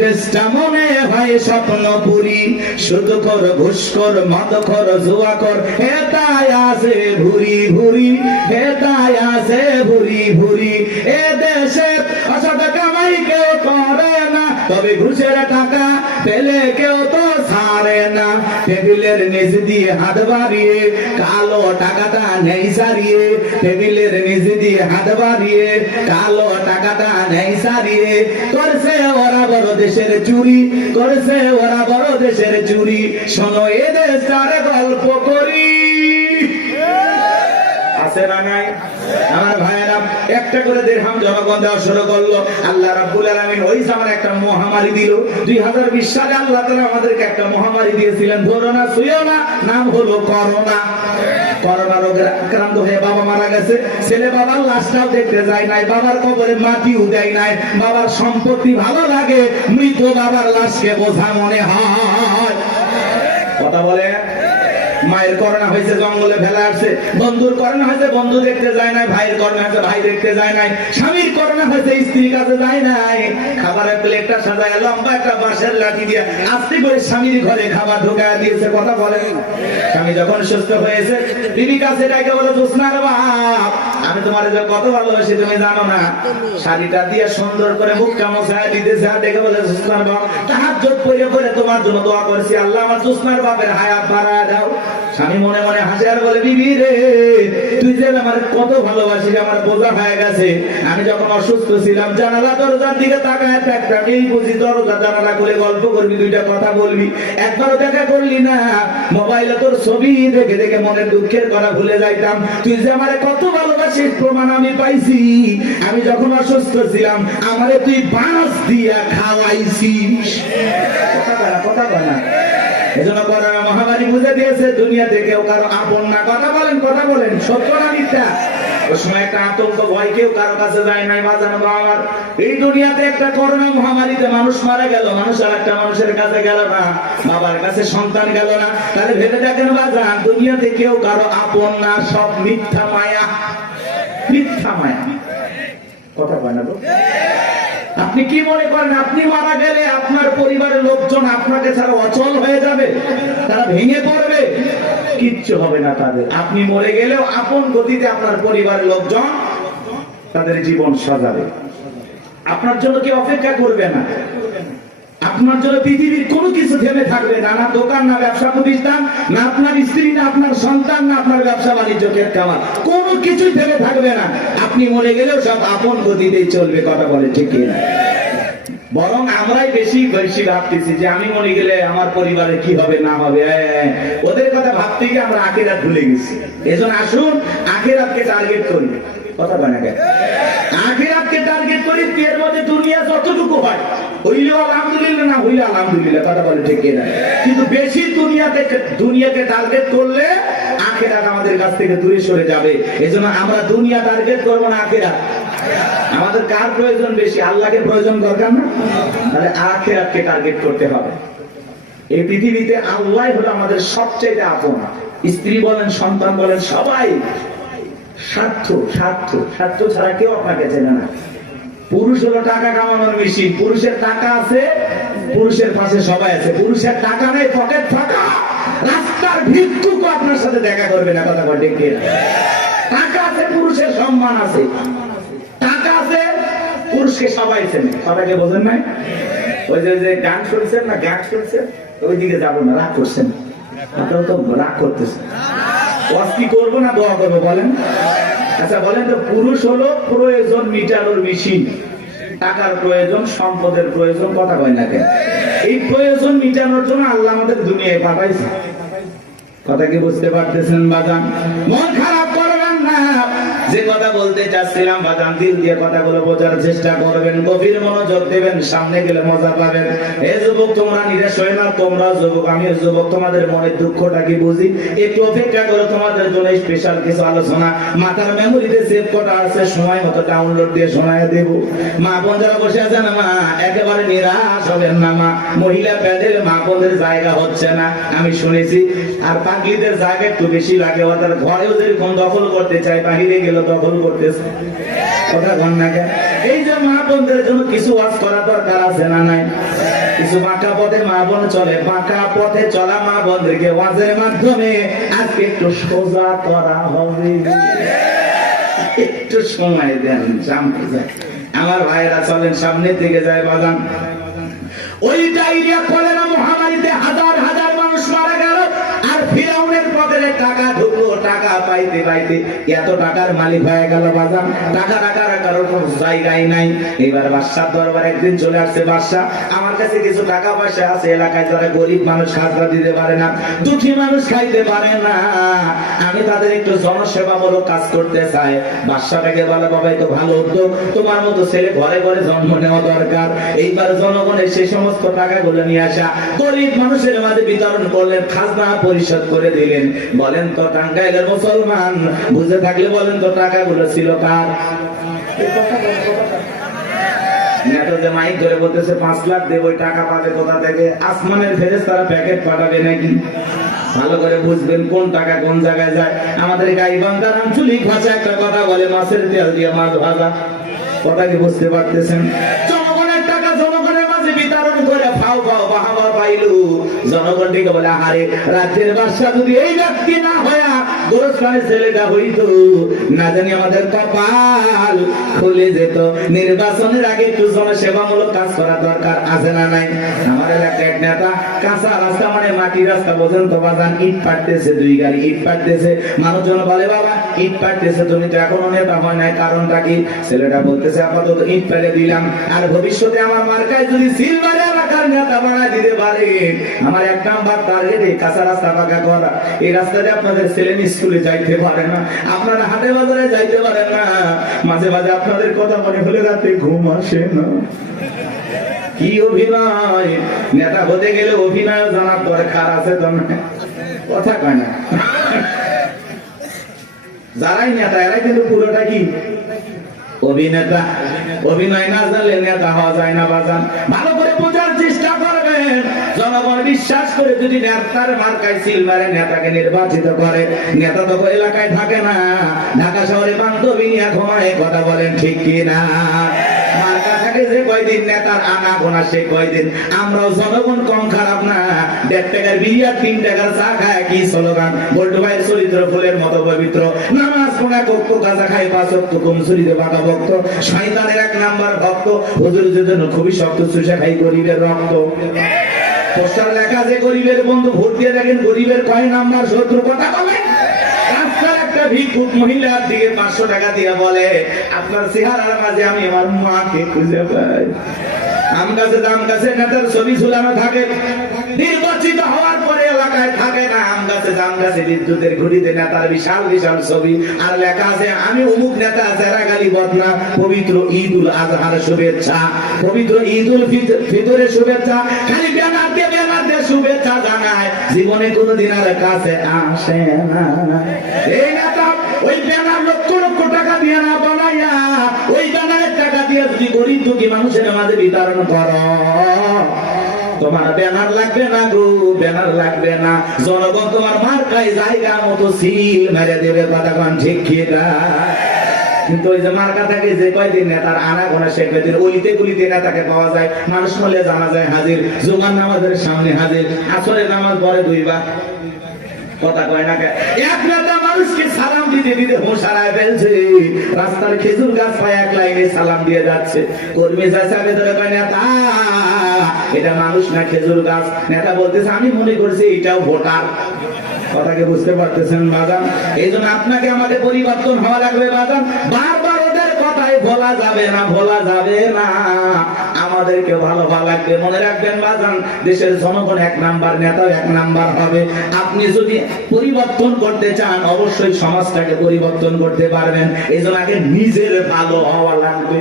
দেশটা মনে হয় স্বপ্নপুরী, শুধু কর ঘুষ কর মদ কর জুয়া কর, হেতায় আছে ভুরি ভুরি, হেতায় আছে ভুরি ভুরি। এ দেশে অসৎ কামাই কেউ করে না, তবে ঘুষের টাকা পেলে কেউ তো ছাড়ে না। টেবিলের নিচ দিয়ে হাত বাড়িয়ে কালো টাকাটা নেই সারিয়ে, টেবিলের নিচ দিয়ে হাত বাড়িয়ে কালো টাকাটা নেই সারিয়ে, করছে ওরা বড় দেশের চুরি, করছে ওরা বড় দেশের চুরি। শোনো এ দেশটার গল্প করি, আছে না নাই? আমার ভাইয়েরা একটা করে দিরহাম জনগণ দেওয়া শুরু করলো। আল্লাহ রাব্বুল আলামিন ওই জামানায় একটা মহামারী দিল। 2020 সালে আল্লাহ তাআলা আমাদেরকে একটা মহামারী দিয়েছিলেন, ধরো না ছুঁয়ো না, নাম হলো করোনা। করোনা রোগে আক্রান্ত হয়ে বাবা মারা গেছে, ছেলে বাবার লাশটাও দেখতে যায় নাই, বাবার কবরে মাটিও দেয় নাই। বাবার সম্পত্তি ভালো লাগে, মৃত বাবার লাশকে বোঝা মনে হয়। কথা বলে। মায়ের করোনা হয়েছে, জঙ্গলে ফেলা আসছে। বন্ধুর করোনা হয়েছে, বন্ধু দেখতে যায় নাই। ভাইয়ের করোনা হয়েছে, ভাই দেখতে যায় নাই। স্বামীর করোনা হয়েছে, স্ত্রীর কাছে যায় নাই। খাবারের প্লেটটা সাজায় লম্বা একটা বাঁশের লাঠি দিয়ে আস্তে করে স্বামীর ঘরে খাবার ঢোকায় দিয়েছে। কথা বলেন। স্বামী যখন সুস্থ হয়েছে, বিবি কাছে ডাকে বলে, জোসনার বাপ, আমি তোমার যে কত ভালোবাসি তুমি জানো না। শাড়িটা দিয়ে সুন্দর করে মুখটা মোছায় দিতেছে, আর ডেকে বলে, জোসনার বাপ, তাহাজ্জুদ পড়ে পড়ে তোমার জন্য দোয়া করেছি, আল্লাহ আমার জোসনার বাপের হায়াত বাড়ায় দাও। স্বামী মনে মনে হাসে আর বলে, বিবি রে, তুই যে আমার কত ভালোবাসি, আমার বোঝা হয়ে গেছে। আমি যখন অসুস্থ ছিলাম, জানালা দরজার দিকে তাকায় থাকতাম, এই বুঝি দরজা জানালা করে গল্প করবি, দুইটা কথা বলবি, একবারও দেখা করলি না। মোবাইলে তোর ছবি দেখে দেখে মনের দুঃখের কথা ভুলে যাইতাম। তুই যে আমারে কত ভালোবাসিস প্রমাণ আমি পাইছি। আমি যখন অসুস্থ ছিলাম, আমারে তুই বাঁশ দিয়া খাওয়াইছিস। কথা বলে না। এজন্য করোনা মহামারী বুঝে দিয়েছে, দুনিয়াতে কেউ কারো আপন না। কথা বলেন সত্য না মিথ্যা? ওই সময় একটা আতঙ্ক, ভয়, কেউ কারো কাছে যায় নাই। বাজানো আমার এই দুনিয়াতে একটা করোনা মহামারীতে মানুষ মারা গেল, মানুষ আর একটা মানুষের কাছে গেল না, বাবার কাছে সন্তান গেল না। তাহলে ভেবে দেখেন বাজান, দুনিয়াতে কেউ কারো আপন না, সব মিথ্যা মায়া। মিথ্যা মায়া। কথা বলে না? আপনি কি মনে করেন আপনি মারা গেলে আপনার পরিবারের লোকজন আপনাকে ছাড়া অচল হয়ে যাবে, তারা ভেঙে পড়বে? কিচ্ছু হবে না তাদের। আপনি মরে গেলেও আপন গতিতে আপনার পরিবারের লোকজন তাদের জীবন সাজাবে। আপনার জন্য কেউ অপেক্ষা করবে না। আপনার জন্য পৃথিবীর কোনো কিছু থেমে থাকবে না, না দোকান, না ব্যবসা প্রতিষ্ঠান, না আপনার স্ত্রী, না আপনার সন্তান, না আপনার ব্যবসা বাণিজ্য, খাবার, কোনো কিছুই থেমে থাকবে না। আপনি মরে গেলেও সব আপন গতিতেই চলবে। কথা বলে ঠিক না? বরং আমরাই বেশি বেশি ভাবতেছি যে আমি মরে গেলে আমার পরিবারে কি হবে না হবে। ওদের কথা ভাবতে গিয়ে আমরা আখিরাত ভুলে গেছি। এজন্য আসুন আখিরাতকে টার্গেট করি। কথা বলে না? আখিরাতকে টার্গেট করি। এর মধ্যে দুনিয়া যতটুকু হয় হইলেও আলহামদুলিল্লাহ, না হইলে আলহামদুলিল্লাহ। কথা বলে ঠিক না? কিন্তু বেশি দুনিয়াকে টার্গেট করলে আখিরাত আমাদের কাছ থেকে দূরে সরে যাবে। এজন্য আমরা দুনিয়া টার্গেট করবো না, আখিরাত। আমাদের কার প্রয়োজন বেশি? আল্লাহকে প্রয়োজন দরকার না? তাহলে আখিরাতকে টার্গেট করতে হবে। এই পৃথিবীতে আল্লাহ হলো আমাদের সবচেয়ে আপন। স্ত্রী বলেন, সন্তান বলেন, সবাই স্বার্থ স্বার্থ স্বার্থ ছাড়া কেউ আপনাকে চেনে না। পুরুষ হলো টাকা কামানোর মেশিন। পুরুষের টাকা আছে, পুরুষের পাশে সবাই আছে। পুরুষের টাকা নেই, পকেট ফাঁকা, রাস্তার ভিক্ষুকও আপনার সাথে দেখা করবে না। কথা বলে কে? টাকা আছে, পুরুষের সম্মান আছে। টাকা আছে, পুরুষকে সবাই চেনে। কথাকে বোঝেন নাই? ওই যে গান শুনছেন না, গান শুনছেন, ওই দিকে যাবো না, রাগ করছেন। আপনারা তো রাগ করতেছেন। কি করবো না দোয়া করবো বলেন? আচ্ছা বলেন তো, পুরুষ হলো প্রয়োজন মিটানোর মেশিন। টাকার প্রয়োজন, সম্পদের প্রয়োজন। কথা কয় না কেন? এই প্রয়োজন মিটানোর জন্য আল্লাহ আমাদের দুনিয়ায় পাঠাইছে। কথা কি বুঝতে পারতেছেন বাজান? মন খারাপ করবেন না। যে কথা বলতে চাচ্ছিলাম বাদাম দিল দিয়ে কথাগুলো বোঝার চেষ্টা করবেন, গভীর মনোযোগ দেবেন, সামনে গেলে মজা পাবেন। এই যুবক তোমরা নিরাশ হয় না, তোমরা যুবক আমিও যুবক, তোমাদের মনের দুঃখটা কি বুঝি। একটু অপেক্ষা করো, তোমাদের জন্য স্পেশাল কিছু আলোচনা মাথার মেমোরিতে সেভ করা আছে, সময় মতো ডাউনলোড দিয়ে শোনায় দেব। মা বোন যারা বসে আছেন মা একেবারে নিরাশ হবেন না মা, মহিলা প্যান্ডেল মা বোনদের জায়গা হচ্ছে না আমি শুনেছি, আর পাগলিদের জায়গা একটু বেশি লাগে, ওদের ঘরেও যেরকম দখল করতে চায় বাহিরে গেলে দখল করতেছে, কথা কন না কেন? এই যে মা বোনদের জন্য কিছু ওয়াজ করা দরকার আছে না নাই? কিছু বাঁকা পথে মা বোন চলে, বাঁকা পথে চলা মা বোনদেরকে ওয়াজের মাধ্যমে আজকে একটু সোজা করা হবে। একটু সময় দেন, সামনে যায় আমার ভাইরা, চলেন সামনের দিকে যায় বাগান। ওই ডায়রিয়া কলেরা মহামারীতে হাজার হাজার মানুষ মারা গেল, আর ফিরাউনের পকেটে টাকা ঢুকলো, টাকা পাইতে পাইতে এত টাকার মালিক হয়ে গেল বাজান, টাকা টাকা রাখার কোনো জায়গায় নাই। এবার বাদশার দরবার একদিন চলে আসছে, বাদশাহ আমার কাছে কিছু টাকা পয়সা আছে, এলাকায় যারা গরিব মানুষ খাজনা দিতে পারে না, দুঃখী মানুষ খাইতে পারে না, আমি তাদের একটু জনসেবামূলক কাজ করতে চাই। বাদশাটাকে বলে বাবা তো ভালো উদ্যোগ, তোমার মতো ছেলে ঘরে ঘরে জন্ম নেওয়া দরকার। এইবার জনগণের সেই সমস্ত টাকাগুলো নিয়ে আসা গরিব মানুষের মাঝে বিতরণ করলেন, খাজনা পরিশোধ করে দিলেন। বলেন তো টাঙ্গাইলের মুসলমান বুঝে থাকলে বলেন তো টাকাগুলো ছিল কার? নেতা যে মাইক ধরে বলতেছে 5 লাখ দেব, ওই টাকা পাবে কোথা থেকে? আসমানের ফেরেশতারা প্যাকেট পাঠাবে নাকি? ভালো করে বুঝবেন কোন টাকা কোন জায়গায় যায়। আমাদের গাইবান্ধার আঞ্চলিক ভাষা একটা কথা বলে, মাছের তেল দিয়ে মাছ ভাজা, কথা কি বুঝতে পারতেছেন? জনগণের টাকা জনগণের মাঝে বিতরণ করে ফাও ফাও বাহাবা পাইলু, জনগণ থেকে বলে আহারে রাজ্যের বাদশা যদি এই ব্যক্তি না হয়া গোরস্থানের ছেলেটা হইতো, না জানি আমাদের কপাল খুলে যেত। নির্বাচনের আগে একটু জনসেবামূলক কাজ করা দরকার আছে না নাই? আমার এলাকার নেতা কাঁচা রাস্তা মানে মাটি রাস্তা বোঝেন তো বাজান, ইট পাড়তেছে, 2 গাড়ি ইট পাড়তেছে, মানুষজন বলে বাবা ইট পাড়তেছে, তুমি তো এখনো নেতা হয় নাই, কারণটা কি? ছেলেটা বলতেছে আপাতত ইট ফেলে দিলাম, আর ভবিষ্যতে আমার মার্কায় যদি সিলভারে এলাকার নেতা বানায় দিতে পারে, আমার 1 নাম্বার টার্গেট এই কাঁচা রাস্তা পাকা করা। এই রাস্তাতে আপনাদের ছেলে স্কুলে যাইতে পারে না, আপনারা হাটে বাজারে যাইতে পারেন না, মাঝে মাঝে আপনাদের কথা মনে হলে রাতে ঘুম আসে না। কি অভিনয়! নেতা হতে গেলে অভিনয় জানার দরকার আছে তো না, কথা কয় না। যারাই নেতা এরাই কিন্তু পুরোটা কি অভিনেতা। অভিনয় না জানলে নেতা হওয়া যায় না বাজান, ভালো করে বোঝার চেষ্টা করবেন। জনগণ বিশ্বাস করে যদি নেতার মার্কায় সিল মারে নেতাকে নির্বাচিত করে, নেতা তো এলাকায় থাকে না, ঢাকা শহরে বান্ধবী নিয়ে ঘুমায়, কথা বলেন ঠিক কি না? মার্কা থাকে যে কয়দিন, নেতার আনা গোনা সে কয়দিন। আমরাও জনগণ কম খারাপ না, 1.5 টাকার বিরিয়ার 3 টাকার চা খায় কি স্লোগান, বল্টু ভাইয়ের চরিত্র ফুলের মতো পবিত্র, নামাজ পড়া কক্ষ গাঁজা খায় 5 ওয়াক্ত, কমসুরিতে বাঁকা ভক্ত, শয়তানের 1 নাম্বার ভক্ত, হুজুরের জন্য খুবই শক্ত, চুষা খাই গরিবের রক্ত। পোস্টার লেখা যে গরিবের বন্ধু, ভোট দিয়ে দেখেন গরিবের কয় নাম্বার শত্রু, কথা বলে। রাস্তার একটা ভিক্ষুক মহিলার দিকে 500 টাকা দিয়ে বলে আপনার চেহারার মাঝে আমি আমার মাকে খুঁজে পাই। আম গাছে নেতার ছবি ঝুলানো থাকে, নির্বাচিত হওয়ার পরে এলাকায় থাকে না। আম গাছে বিদ্যুতের ঘুড়িতে নেতার বিশাল বিশাল ছবি, আর লেখা আছে আমি অমুক নেতা, যারা গালি বদনা, পবিত্র ঈদ উল আজহার শুভেচ্ছা, পবিত্র ঈদ উল ফিতরের শুভেচ্ছা, খালি ব্যানার দিয়ে শুভেচ্ছা জানায়, জীবনে কোনোদিন আর কাছে আসে না। এই নেতা ওই ব্যানার লক্ষ লক্ষ টাকা দিয়ে না বানাইয়া, ওই ব্যানারের টাকা দিয়ে যদি গরিব দুঃখী মানুষের মাঝে বিতরণ করো, তোমার ব্যানার লাগবে না গো, ব্যানার লাগবে না। জনগণ তোমার মার্কায় জায়গা মতো সিল মেরে দেবে, কথা কন ঠিক কি না? কিন্তু ওই যে মার্কা থাকে যে কয়দিন নেতার আনা গোনা সে কয়দিন, অলিতে গুলিতে নেতাকে পাওয়া যায়, মানুষ মলে জানা যায় হাজির, জুমার নামাজের সামনে হাজির, আসরের নামাজ পরে 2 বার, কথা কয় না। এক নেতা মানুষকে সালাম দিতে দিতে হোশ হারায় ফেলছে, রাস্তার খেজুর গাছ পায় 1 লাইনে সালাম দিয়ে যাচ্ছে, কর্মী চাচা ভেতরে কয় নেতা এটা মানুষ না খেজুর গাছ। নেতা বলতেছে আমি মনে করছি এটাও ভোটার, কথাকে বুঝতে পারতেছেন বাজান? এই জন্য আপনাকে আমাদের পরিবর্তন হওয়া লাগবে বাজান। বারবার ওদের কথাই ভোলা যাবে না, ভোলা যাবে না। আমাদেরকে ভালো ভালো লাগবে। মনে রাখবেন বাজান, দেশের জনগণ 1 নাম্বার, নেতাও 1 নাম্বার হবে। আপনি যদি পরিবর্তন করতে চান অবশ্যই সমাজটাকে পরিবর্তন করতে পারবেন। এই জন্য আগে নিজের ভালো হওয়া লাগবে।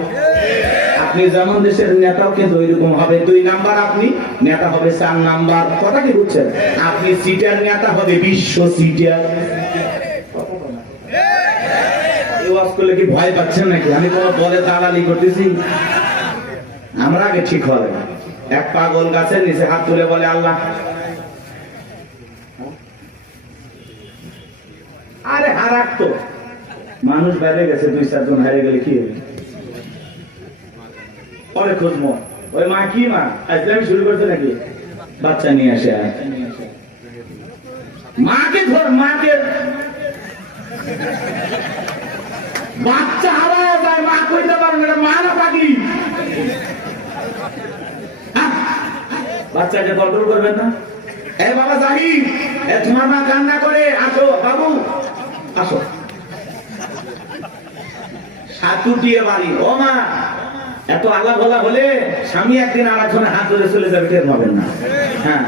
আপনি যেমন দেশের নেতাও কিন্তু ওইরকম হবে। 2 নাম্বার আপনি নেতা হবে 4 নাম্বার। কথা কি বুঝছেন? আপনি সিটার নেতা হবে বিশ্ব সিটার। কি ভয় পাচ্ছেন নাকি? আমি কোন দলে দালালি করতেছি? আমরা আগে ঠিক হবে। এক পাগল গাছের নিচে হাত তুলে বলে আল্লাহ, আরে হারাক তো মানুষ বেড়ে গেছে, 2-4 জন হারিয়ে গেলে কি হবে? পরে খুঁজবো ওই মা কি মা আজকে আমি শুরু করতে নাকি বাচ্চা নিয়ে আসে, মাকে ধর, মাকে বাচ্চা হারায় যায়, মা কইতে পারবে না, মা না পাগলি। বাচ্চাকে কন্ট্রোল করবেন না। এ বাবা জাহিদ, এ তোমার মা কান্না করে, আসো বাবু আসো। সাতুটিয়ে বাড়ি, ও মা এত আলাপ বলা হলে স্বামী একদিন আর একজনের হাত ধরে চলে যাবে, টের পাবেন না। হ্যাঁ,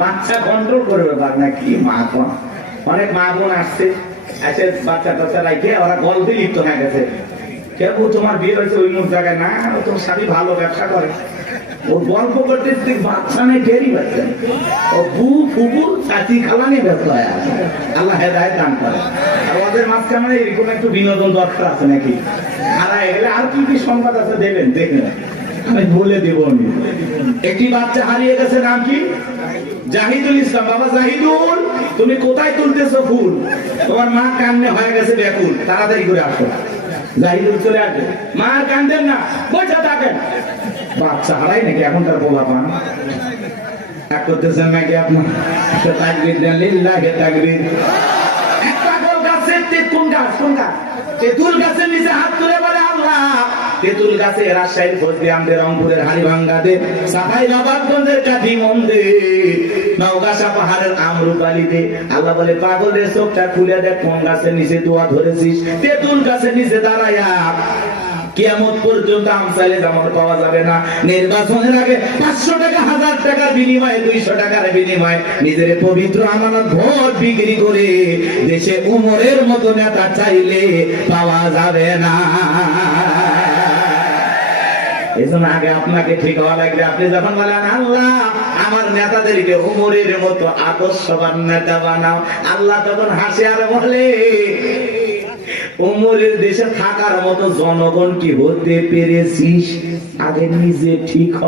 বাচ্চা কন্ট্রোল করবে না কি মা। অনেক মা বোন আসছে, এসে বাচ্চা টাচ্চা রাখে ওরা গল্পে লিপ্ত হয়ে গেছে। কেউ তোমার বিয়ে হয়েছে ওই মুখ জায়গায় না, তোমার স্বামী ভালো ব্যবসা করে, ও গল্প করতে বাচ্চা নেই, টেরই পাচ্ছে। ও বু ফুবু চাচি খালা নিয়ে ব্যস্ত হয়। আল্লাহ হেদায়েত দান করে। আর ওদের মাঝখানে এরকম একটু বিনোদন দরকার আছে নাকি? হারায় গেলে আর কি কি সংবাদ আছে দেবেন, দেখবেন, আমি বলে দেব। একটি বাচ্চা হারিয়ে গেছে, নাম কি? জাহিদুল ইসলাম। বাবা জাহিদুল, তুমি কোথায় তুলতেছো ফুল? তোমার মা কান্নে হয়ে গেছে ব্যাকুল, তাড়াতাড়ি করে আসো। জাহিদুল চলে আসবে, মা কান্দেন না, বসে থাকেন। বাচ্চা হারাই নাকি এখনকার পোলা পান? এক করতেছেন নাকি আপনার? তাকবীর দেন, লিল্লাহি তাকবীর। একটা গোল গাছের তেঁতুল গাছ, কোন গাছ? তেঁতুল গাছের নিচে হাত তুলে বলে আল্লাহ, তেঁতুল গাছে রাজশাহীর ফজলিয়ামদে, রংপুরের হাড়িভাঙ্গাতে, সাফাই নবাবগঞ্জের কাঠি মন্দে, নওগাঁসা পাহাড়ের আমরুপালিতে। আল্লাহ বলে পাগলের চোখটা খুলে দেখ, কোন গাছের নিচে দোয়া ধরেছিস? তেঁতুল গাছের নিচে দাঁড়ায়া। কিয়ামত পর্যন্ত আমসালে জামাত পাওয়া যাবে না। নির্বাচনের আগে 500 টাকা, 1000 টাকার বিনিময়ে, 200 টাকার বিনিময়ে নিজের পবিত্র আমানত ভোট বিক্রি করে দেশে উমরের মতো নেতা চাইলে পাওয়া যাবে না। এজন্য আগে আপনাকে ঠিক হওয়া লাগবে। আপনি যখন বলেন আল্লাহ আমার নেতাদেরকে উমরের মতো আদর্শবান নেতা বানাও, আল্লাহ তখন হাসে আর বলে উমরের দেশে থাকার মতো জনগণ কি হতে পেরেছিস? আগে নিজে ঠিক হ।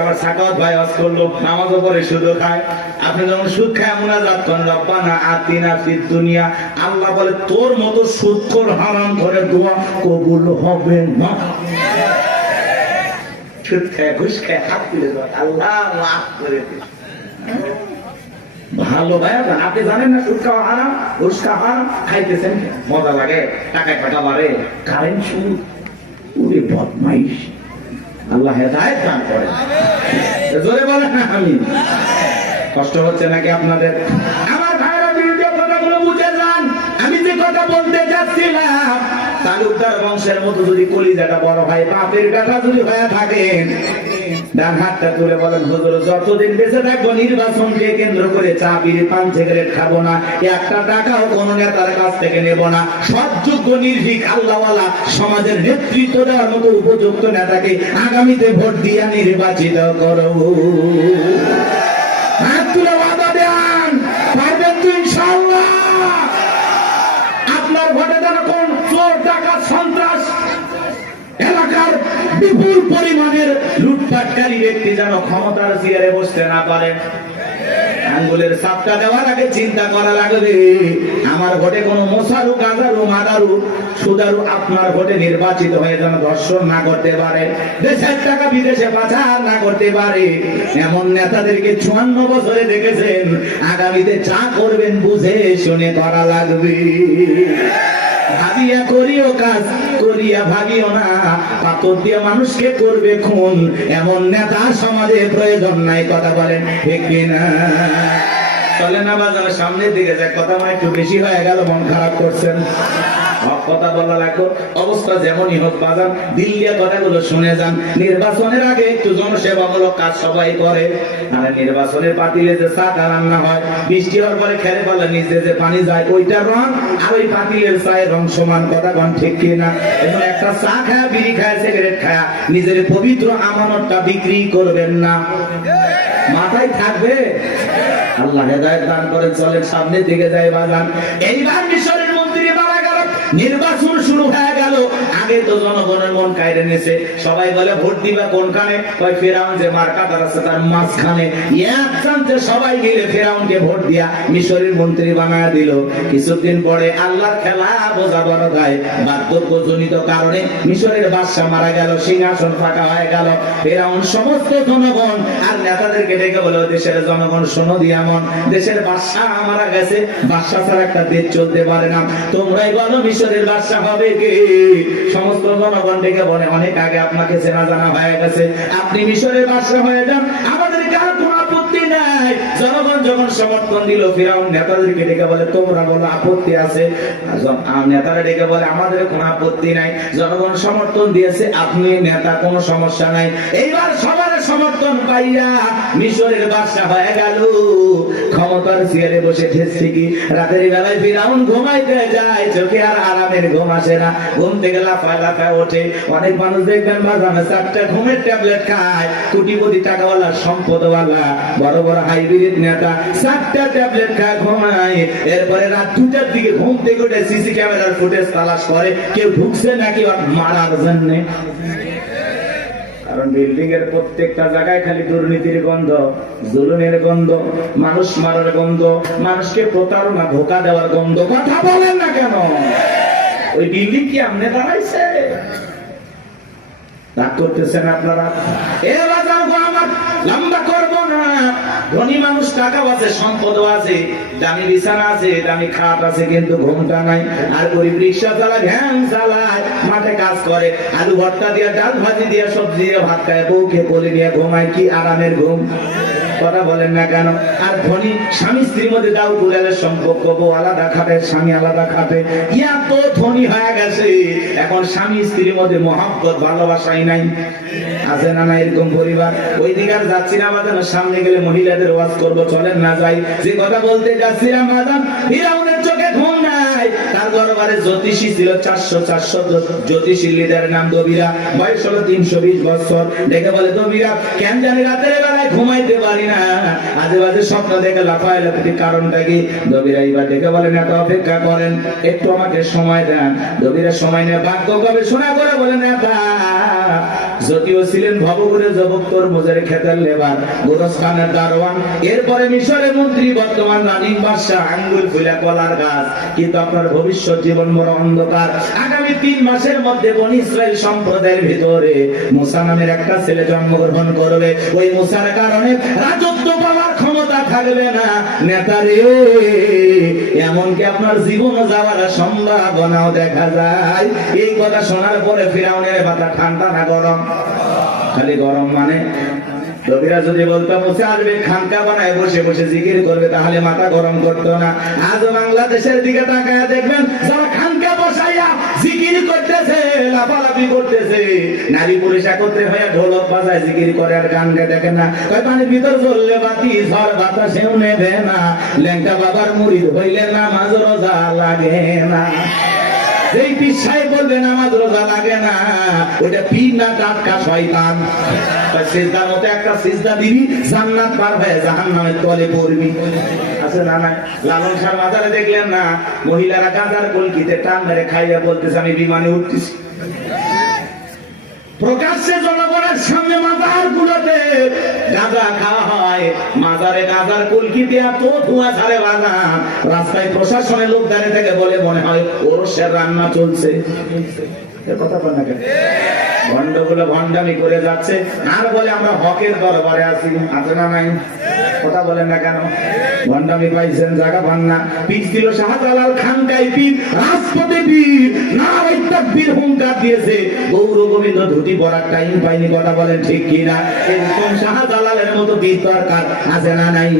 আমার সাকাওয়াত ভাই আজ করলো, নামাজও পড়ে সুদও খায়। আপনি যখন সুদ খায় মুনাজাত করেন, রব্বানা আতিনা ফিদ দুনিয়া, আল্লাহ বলে তোর মতো সুদখোর হারাম করে দোয়া কবুল হবে না। সুদ খায়, ঘুষ খায়, হাত তুলে দেয়, আল্লাহ মাফ করে দিন। ভালো ভাই, আপনি জানেন না সুদ খাওয়া হারাম, ঘুষ খাওয়া হারাম, খাইতেছেন মজা লাগে, টাকায় টাকা বাড়ে, কারেন্ট সুদ, ওরে বদমাইশ। আল্লাহ হেদায়েত দান করে। জোরে বলেন না আমিন। কষ্ট হচ্ছে নাকি আপনাদের? আমার ভাইরা বিরুদ্ধে কথাগুলো বুঝে যান। আমি যে কথা বলতে যাচ্ছিলাম, তালুকদার বংশের মতো যদি কলিজাটা বড় হয়, বাপের বেটা যদি হয়ে থাকেন, ডান হাতটা তুলে বলেন হুজুর যতদিন বেঁচে থাকবো নির্বাচনকে কেন্দ্র করে চা বিড়ি পান সিগারেট খাবো না, একটা টাকাও কোন নেতার কাছ থেকে নেব না, সৎযোগ্য নির্ভীক আল্লাহওয়ালা সমাজের নেতৃত্ব দেওয়ার মতো উপযুক্ত নেতাকে আগামীতে ভোট দিয়া নির্বাচিত করব। হাত তুলে ওয়াদা দেন, পারবেন তো ইনশাআল্লাহ? আপনার ভোটে যেন কোন চোর ডাকাত সন্ত্রাস এলাকার বিপুল পরিমাণের লুটপাটকারী ব্যক্তি যেন ক্ষমতার চেয়ারে বসতে না পারে। আঙ্গুলের সাপটা দেওয়ার আগে চিন্তা করা লাগবে, আমার ভোটে কোনো মোসারু, গাজারু, মাদারু, সুদারু আপনার ভোটে নির্বাচিত হয়ে যেন ধর্ষণ না করতে পারে, দেশের টাকা বিদেশে পাচার না করতে পারে। এমন নেতাদেরকে 54 বছরে দেখেছেন। আগামীতে চা করবেন বুঝে শুনে করা লাগবে। ভাবিয়া করিও কাজ, করিয়া ভাবিও না, পাথর দিয়ে মানুষকে করবে খুন, এমন নেতা সমাজে প্রয়োজন নাই। কথা বলেন ঠিক কিনা? চলে না বাজার সামনের দিকে যায়, কথা মানে একটু বেশি হয়ে গেল, মন খারাপ করছেন। কথা বলা লাগবে, অবস্থা যেমনই হোক বাজান দিল দিয়ে কথাগুলো শুনে যান। নির্বাচনের আগে একটু জনসেবামূলক কাজ সবাই করে, আর নির্বাচনের পাতিলে যে চা রান্না হয়, বৃষ্টি হওয়ার পরে খেলে পারলে নিচে যে পানি যায় ওইটার রং আর ওই পাতিলের চায়ের রং সমান, কথা কন ঠিক কিনা? এবং একটা চা খায়, বিড়ি খায়, সিগারেট খায়, নিজের পবিত্র আমানতটা বিক্রি করবেন না। মাথায় থাকবে। আল্লাহ হেদায়েত দান করে, চলেন সামনে দিকে যায় বাজান। এইবার মিশরের মন্ত্রী মারা গেল, নির্বাচন শুরু হয়ে গেল। আগে তো জনগণের মন কায়রে নিয়েছে, সবাই বলে ভোট দিবা কোনখানে? কয় ফেরাউন যে মার্কাদার আছে তার মাঝখানে। একসাথে সবাই মিলে ফেরাউনকে ভোট দিয়া মিশরের মন্ত্রী বানায় দিল। কিছুদিন পরে আল্লাহর খেলা বোঝা বড় যায়, বার্ধক্যজনিত কারণে মিশরের বাদশা মারা গেল, সিংহাসন ফাঁকা হয়ে গেল। ফেরাউন সমস্ত জনগণ আর নেতাদেরকে ডেকে বলে, দেশের জনগণ শোনো দিয়া মন, দেশের বাদশা মারা গেছে, বাদশা ছাড়া একটা দেশ চলতে পারে না, তোমরাই বলো মিশরের বাদশা হবে কে? সমস্ত জনগণ ডেকে বলে, অনেক আগে আপনাকে চেনা জানা হয়ে গেছে, আপনি মিশরের বাদশা হয়ে যান, আমাদের কার কোনো আপত্তি নাই। জনগণ যখন সমর্থন দিল, ফিরাউন নেতাদেরকে ডেকে বলে, তোমরা বলো আপত্তি আছে? নেতারা ডেকে বলে, আমাদের কোনো আপত্তি নাই, জনগণ সমর্থন দিয়েছে, আপনি নেতা, কোনো সমস্যা নাই। এইবার সবার সমর্থন পাইয়া মিশরের বাদশা হয়ে গেল, ক্ষমতার চেয়ারে বসে ঠেসছে কি। রাতের বেলায় ফিরাউন ঘুমাইতে যায়, চোখে আর আরামের ঘুম আসে না, ঘুম থেকে লাফায় লাফায় ওঠে। অনেক মানুষ দেখবেন বাজানো 4টা ঘুমের ট্যাবলেট খায়, কোটিপতি টাকাওয়ালা সম্পদওয়ালা বড় বড় হাইব্রিড নেতা 4টা ট্যাবলেট খায়, ঘুমায়। এরপরে রাত 2টার দিকে ঘুম থেকে উঠে সিসি ক্যামেরার ফুটেজ তালাশ করে, কেউ ঢুকছে নাকি মারার জন্য। কারণ বিল্ডিং এর প্রত্যেকটা জায়গায় খালি দুর্নীতির গন্ধ, জুলুমের গন্ধ, মানুষ মারার গন্ধ, মানুষকে প্রতারণা ধোঁকা দেওয়ার গন্ধ। কথা বলেন না কেন? ওই বিল্ডিং কি আমনে দাঁড়াইছে? রাগ করতেছেন আপনারা? লম্বা করবো না। ধনী মানুষ টাকা আছে, সম্পদ আছে, দামি বিছানা আছে, দামি খাট আছে, কিন্তু ঘুমটা নাই। আর গরিব রিক্সা চালায়, ভ্যান চালায়, মাঠে কাজ করে, আলু ভর্তা দিয়ে, ডাল ভাজি দিয়ে, সবজি দিয়ে ভাত খায়, বউকে বলে নিয়ে ঘুমায়, কি আরামের ঘুম। কথা বলেন না কেন? আর ধনী স্বামী স্ত্রীর মধ্যে দাও দুলালের সম্পর্ক, বউ আলাদা খাটে, স্বামী আলাদা খাটে, ইয়া তো ধনী হয়ে গেছে, এখন স্বামী স্ত্রীর মধ্যে মহব্বত ভালোবাসাই নাই। আছে না না এরকম পরিবার? ওই দিকে আর যাচ্ছি না বাজান, সামনে গেলে মহিলাদের ওয়াজ করবো, চলেন না যাই। যে কথা বলতে যাচ্ছিলাম বাজান, ফিরাউনের চোখে ঘুম নাই। তার দরবারে জ্যোতিষী ছিল 400 জ্যোতিষী, লিডারের নাম দবিরা, বয়স হলো 320 বছর। দেখে বলে, দবিরা কেন জানি রাতের বেলায় ঘুমাইতে পারি না, আজে বাজে স্বপ্ন দেখে লাফায় লাফাতে, কারণটা কি? দবিরা এইবার দেখে বলেন, এত অপেক্ষা করেন, একটু আমাকে সময় দেন। দবিরা সময় নিয়ে ভাগ্য গবেষণা করে বলেন, নেতা যদিও ছিলেন ভবঘুরে যুবক, তরমুজের ক্ষেতের লেবার, গোরস্থানের দারোয়ান, এরপরে মিশরের মন্ত্রী, বর্তমান রানিং বাদশা, আঙ্গুল ফুলা কলার গাছ, কিন্তু আপনার ভবিষ্যৎ জীবন বড় অন্ধকার। আগামী 3 মাসের মধ্যে বনি ইসরাইল সম্প্রদায়ের ভিতরে মুসা নামের একটা ছেলে জন্মগ্রহণ করবে। ওই মুসার কারণে রাজত্ব পাওয়ার ক্ষমতা থাকবে না। নেতারে, এমনকি আপনার জীবন যাওয়ার সম্ভাবনাও দেখা যায়। এই কথা শোনার পরে ফিরাউনের মাথা ঠান্ডা না গরম? খালি গরম। মানে রবিরা যদি বলতো মুসা আসবে, খানকা বানায় বসে বসে জিকির করবে, তাহলে মাথা গরম করতো না। আজ বাংলাদেশের দিকে তাকায় দেখবেন, যারা খানকা বসাইয়া জিকির করতেছে, লাফালাফি করতেছে, নারী পুরুষ একত্রে হয়ে ঢোলক বাজায় জিকির করে, আর গানকে দেখে না। কয় পানির ভিতর জ্বললে বাতি, ঝড় বাতাসেও নেবে না, ল্যাংটা বাবার মুরিদ হইলে নামাজ রোজা লাগে না। যেই পীর সাহেব বলবে নামাজ রোজা লাগে না, ওইটা পীর না, টাটকা শয়তান। সিজদার মতো একটা সিজদা দিবি, জান্নাত পার হয়ে জাহান্নামের তলে পড়বি। আছে না নাই? লালন শাহ বাজারে দেখলেন না, মহিলারা গাঁজার কলকিতে টান মেরে খাইয়া বলতেছে, আমি বিমানে উঠতেছি। প্রকাশ্যে জনগণের সামনে মাজার গুলোতে গাঁজা খাওয়া হয়, মাজারে গাঁজার কলকি দিয়া তো ধোঁয়া ছাড়ে বাজা। রাস্তায় প্রশাসনের লোক দাঁড়িয়ে থেকে বলে, মনে হয় ওরসের রান্না চলছে। কথা বল না কেন? ভণ্ডগুলো ভণ্ডামি করে যাচ্ছে, আর বলে আমরা হকের দরবারে আছি। আছে না নাই? কথা বলেন না কেন? ভণ্ডামি পাইছেন, জায়গা পান না। পীর ছিল শাহজালাল খানকাই পীর, রাজপথে পীর, নারায়ে তাকবীর হুঙ্কার দিয়েছে, গৌর গোবিন্দ ধুতি পরার টাইম পাইনি। কথা বলেন ঠিক কিনা? এরকম শাহজালালের মতো পীর দরকার। আছে না নাই?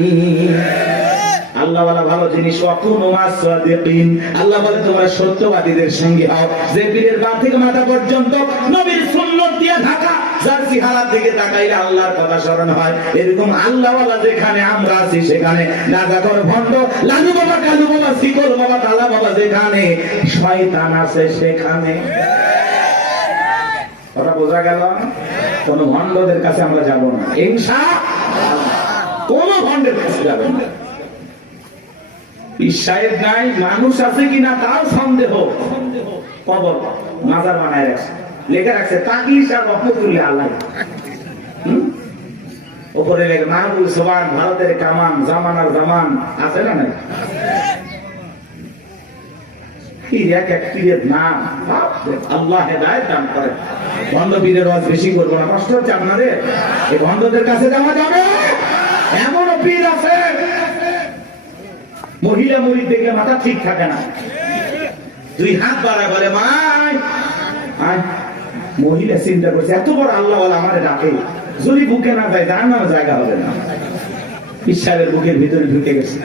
আল্লাহ বলা ভালো জিনিস, ওয়াকুনু মাস-সাদিকিন, আল্লাহ বলে তোমরা সত্যবাদীদের সঙ্গে হও। যে পীরের পা থেকে মাথা পর্যন্ত নবীর সুন্নাত দিয়ে ঢাকা, যার চেহারার দিকে তাকাইলে আল্লাহর কথা স্মরণ হয়, এরকম আল্লাহ ওয়ালা যেখানে আমরা আছি সেখানে গাঁজাখোর, ভণ্ড, লালু বাবা, কালু বাবা, শিকল বাবা, তালা বাবা যেখানে, শয়তান আছে সেখানে। কথা বোঝা গেল? কোন ভণ্ডদের কাছে আমরা যাব না ইনশাআল্লাহ, কোন ভণ্ডের কাছে যাবেন না। সাহেব নাই, মানুষ আছে কিনা তাও সন্দেহ। কবর মাজার বানায় রাখছে, লেখা রাখছে তাকিস আর রহমতুল্লাহ আল্লাহ, উপরে লেখে মাহবুব সোবান, ভারতের কামান, জামানার জামান, আছে না নাই? আল্লাহ হেদায়েত দান করে। ভণ্ড পীরের ওয়াজ বেশি করবো না, কষ্ট হচ্ছে আপনাদের। এই ভণ্ডদের কাছে যাওয়া যাবে? এমনও পীর আছে মহিলা মুরিদ দেখলে মাথা ঠিক থাকে না, দুই হাত বাড়ায় বলে মাই আয়। মহিলা চিন্তা করছে এত বড় আল্লাহ আমারে ডাকে, যদি বুকে না যায় জাহান্নামে জায়গা হবে না। ঈশ্বরের বুকের ভিতরে ঢুকে গেছে,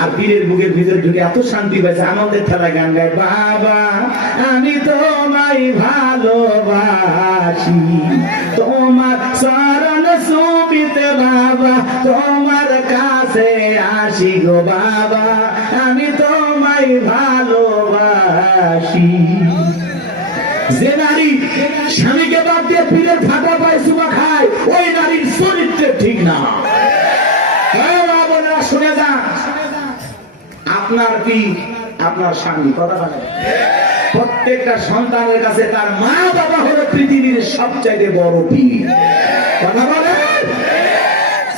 আর পীরের বুকের ভিতরে ঢুকে এত শান্তি পাইছে, আনন্দের ঠেলায় গান গায়, বাবা আমি তোমায় ভালোবাসি, তোমার চরণ সুবিতে বাবা, তোমার কাছে আসি গো বাবা, আমি তোমায় ভালোবাসি। যে নারী স্বামীকে বাদ দিয়ে পীরের ফাঁকা পায় চুমা খায়, ওই নারীর চরিত্র ঠিক না। শুনে যান, আপনার কি আপনার স্বামী, কথা বলে প্রত্যেকটা সন্তানের কাছে তার মা বাবা হলো পৃথিবীর সবচাইতে বড় পীর। কথা বলে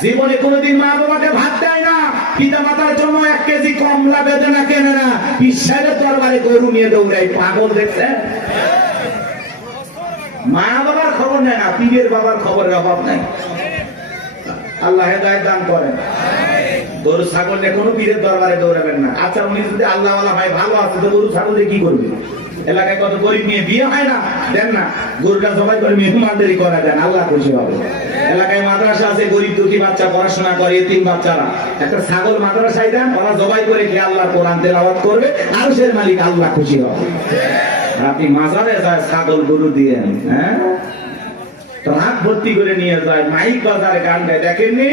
জীবনে কোনোদিন মা বাবাকে ভাত দেয় না, পিতা মাতার জন্য 1 কেজি কমলা বেদনা কেনে না, ঈশ্বরের দরবারে গরু নিয়ে দৌড়ায়। পাগল দেখছেন? মা বাবার খবর নেয় না, পীরের বাবার খবরের অভাব নাই। আল্লাহ হেদায়েত দান করেন। গরু ছাগল নিয়ে কোনো পীরের দরবারে দৌড়াবেন না। আচ্ছা উনি যদি আল্লাহ ওয়ালা ভাই ভালো আছে, তো গরু ছাগল দিয়ে কি করবে? এলাকায় কত গরিব নিয়ে বিয়ে হয় না, দেন না, গরুটা জবাই করে মেহমানদারি করা দেন, আল্লাহ খুশি হবে। এলাকায় মাদ্রাসা আছে, গরিব দুঃখী বাচ্চা পড়াশোনা করে, এতিম বাচ্চারা, একটা ছাগল মাদ্রাসায় দেন, ওরা জবাই করে খেয়ে আল্লাহর কোরআন তেলাওয়াত করবে, আর সে মালিক আল্লাহ খুশি হবে। আপনি মাজারে যায় ছাগল গরু দিয়ে, হ্যাঁ রাত ভর্তি করে নিয়ে যায়, মাইক বাজারে গান গায়, দেখেননি?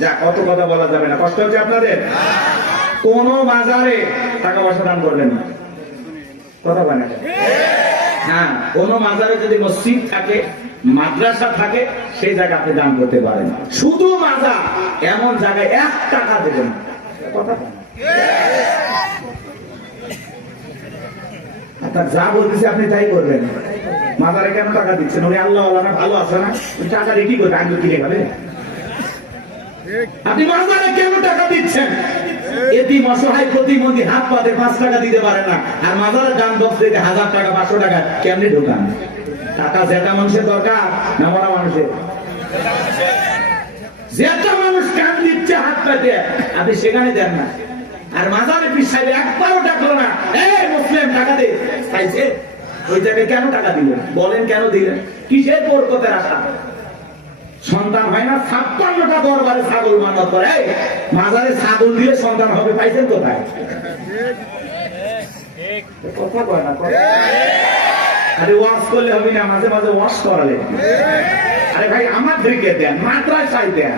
যা কত কথা বলা যাবে না, কষ্ট হচ্ছে আপনাদের। কোন বাজারে টাকা পয়সা দান করবেন না, কথা বলে। হ্যাঁ, কোন মাজারে যদি মসজিদ থাকে, মাদ্রাসা থাকে, সেই জায়গা আপনি দান করতে পারেন। শুধু মাজার এমন জায়গায় 1 টাকা দেবেন, কথা আপনার যা বলতেছে আপনি তাই করবেন। মাজারে কেন টাকা দিচ্ছেন? উনি আল্লাহ না ভালো আছে না, টাকা দিয়ে কি করবে? আগে কিনে খাবে। আপনি মাজারে কেন টাকা দিচ্ছেন? এতিম অসহায় প্রতিবন্ধী হাত পাতে 5 টাকা দিতে পারে না, আর মাজারের দান বক্স থেকে 1000 টাকা 500 টাকা কেমনে ঢোকান? টাকা যেটা মানুষের দরকার না মরা মানুষের? যেটা মানুষ কান দিচ্ছে হাত পাতে, আপনি সেখানে দেন না। আর মাজারে পীর সাহেব একবারও ডাকলো না, এই মুসলিম টাকা দে, চাইছে ওই জায়গায় কেন টাকা দিলেন? বলেন কেন দিলেন? কিসের বরকতের আশা? সন্তান হয় না, 56টা দরবারে ছাগল মানত করে, মাজারে ছাগল দিয়ে সন্তান হবে, পাইছেন কোথায়? কথা কয় না। আরে ওয়াশ করলে হবে না, মাঝে মাঝে ওয়াশ করালে। আরে ভাই আমাদেরকে দেন, মাদ্রাসায় দেন,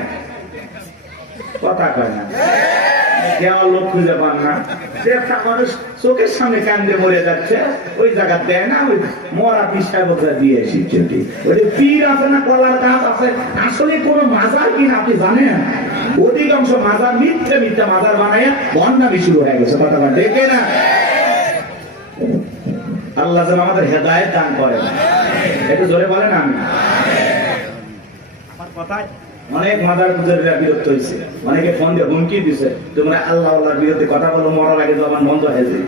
কথা কয় না। লোক খুঁজে পান না, একটা মানুষ চোখের সামনে কান্দে মরে যাচ্ছে, ওই জায়গা দেয় না, ওই মরা পিসায় বোঝা দিয়ে এসেছে। ওই পীর আছে না, কলার গাছ আছে, আসলে কোন মাজার কিনা আপনি জানেন? অধিকাংশ মাজার মিথ্যে মিথ্যে মাজার বানায় বন্যামি শুরু হয়ে গেছে, কথা দেখে না। আল্লাহ যেন আমাদের হেদায়েত দান করেন, একটু জোরে বলেন আমি। আমার কথায় অনেক মাদার পুজোরীরা বিরক্ত হয়েছে, অনেকে ফোন দিয়ে হুমকি দিছে, তোমরা আল্লাহ আল্লাহর বিরুদ্ধে কথা বলো, মরার আগে তো আমার বন্ধ হয়ে যায়।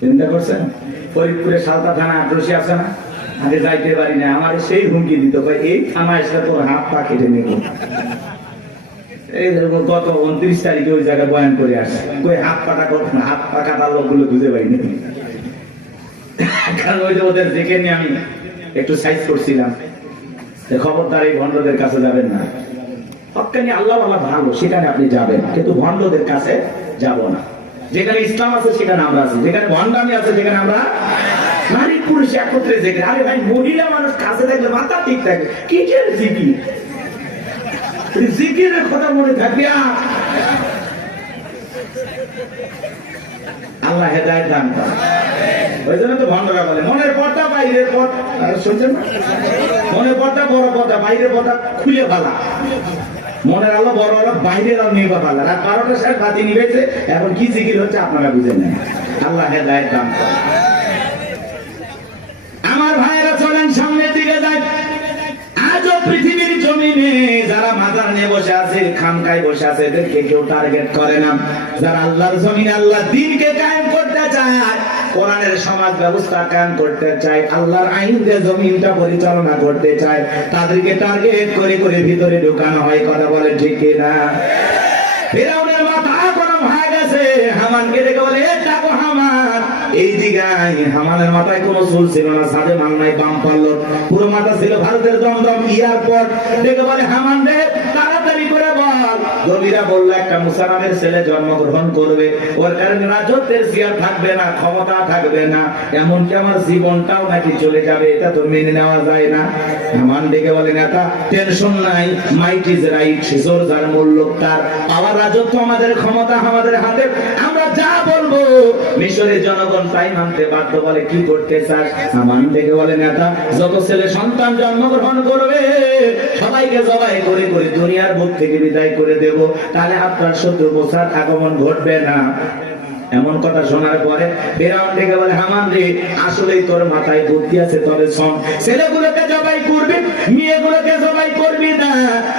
চিন্তা করছেন? ফরিদপুরে সালতা থানা আক্রোশী আছে না, আগে যাইতে পারি না, আমার সেই হুমকি দিত, এই থানা এসে তোর হাত পা কেটে নেব। এই গত 29 তারিখে ওই জায়গায় বয়ান করে আসছে, কই হাত পাটা করত না, হাত পা কাটার লোকগুলো বুঝে পাইনি। কারণ ওই যে ওদের দেখে নিয়ে আমি একটু সাইজ করছিলাম, খবরদার এই ভণ্ডদের কাছে যাবেন না। হক্কানি আল্লাহ আল্লাহ ভালো, সেখানে আপনি যাবেন, কিন্তু ভণ্ডদের কাছে যাব না। যেখানে ইসলাম আছে সেখানে আমরা আছি, যেখানে ভণ্ডামি আছে সেখানে আমরা। নারী পুরুষ একত্রে যেখানে, আরে ভাই মহিলা মানুষ কাছে থাকলে মাথা ঠিক থাকে, কিসের জিকির, জিকিরের কথা মনে থাকবে। আল্লাহ হেদায়েত দান করেন। ওই জন্য তো ভণ্ডরা বলে মনের পর্দা বাইরের পর্দা, শুনছেন না? মনের পর্দা বড় পর্দা, বাইরের পর্দা খুলে ফেলা। মনের আলো বড় আলো, বাইরের আলো নিয়ে ফেলা। রাত 12টার সময় বাতি নিবেছে, এখন কি জিকির হচ্ছে আপনারা বুঝে নেন। আল্লাহ হেদায়েত দান করেন। আমার ভাইয়েরা চলেন সামনের দিকে যায়। আজও পৃথিবীর জমিনে যারা মাজার নিয়ে বসে আছে, খামকায় বসে আছে, এদেরকে কেউ টার্গেট করে না। যারা আল্লাহর জমিনে আল্লাহ দ্বীনকে কায়েম করতে চায়, কোরআনের সমাজ ব্যবস্থা কায়েম করতে চায়, আল্লাহর আইন দিয়ে জমিনটা পরিচালনা করতে চায়, তাদেরকে টার্গেট করে করে ভিতরে ঢুকানো হয়। কথা বলে ঠিক কিনা? ফিরআউনের মাথা গরম হয়ে গেছে, হামানকে দেখে বলে এ ডাকো হামান। এই দিগায় হামানের মাথায় কোনো চুল ছিল না, সাদে মাল নাই, বাম পারল, পুরো মাথা ছিল ভারতের দমদম এয়ারপোর্ট। দেখে বলে হামান রে তাড়াতাড়ি করে বল। নবীরা বলল একটা মুসা নামের ছেলে জন্মগ্রহণ করবে, ওর কারণে রাজত্বের চেয়ার থাকবে না, ক্ষমতা থাকবে না, এমনকি আমার জীবনটাও নাকি চলে যাবে, এটা তো মেনে নেওয়া যায় না। হামান ডেকে বলে নেতা টেনশন নাই, মাইট ইজ রাইট, জোর যার মূল্য তার, পাওয়ার রাজত্ব আমাদের, ক্ষমতা আমাদের হাতে, আমরা যা বলবো মিশরের জনগণ তাই মানতে বাধ্য। বলে কি করতে চাস? হামান ডেকে বলে নেতা যত ছেলে সন্তান জন্মগ্রহণ করবে সবাইকে জবাই করে করে দুনিয়ার বুক থেকে বিদায় করে দেব, তাহলে আপনার শত্রু মোসার আগমন ঘটবে না। এমন কথা শোনার পরে ফিরআউন ডেকে বলে হামান রে আসলেই তোর মাথায় বুদ্ধি আছে, তবে শোন, ছেলেগুলোকে জবাই করবি, মেয়েগুলোকে জবাই করবি না,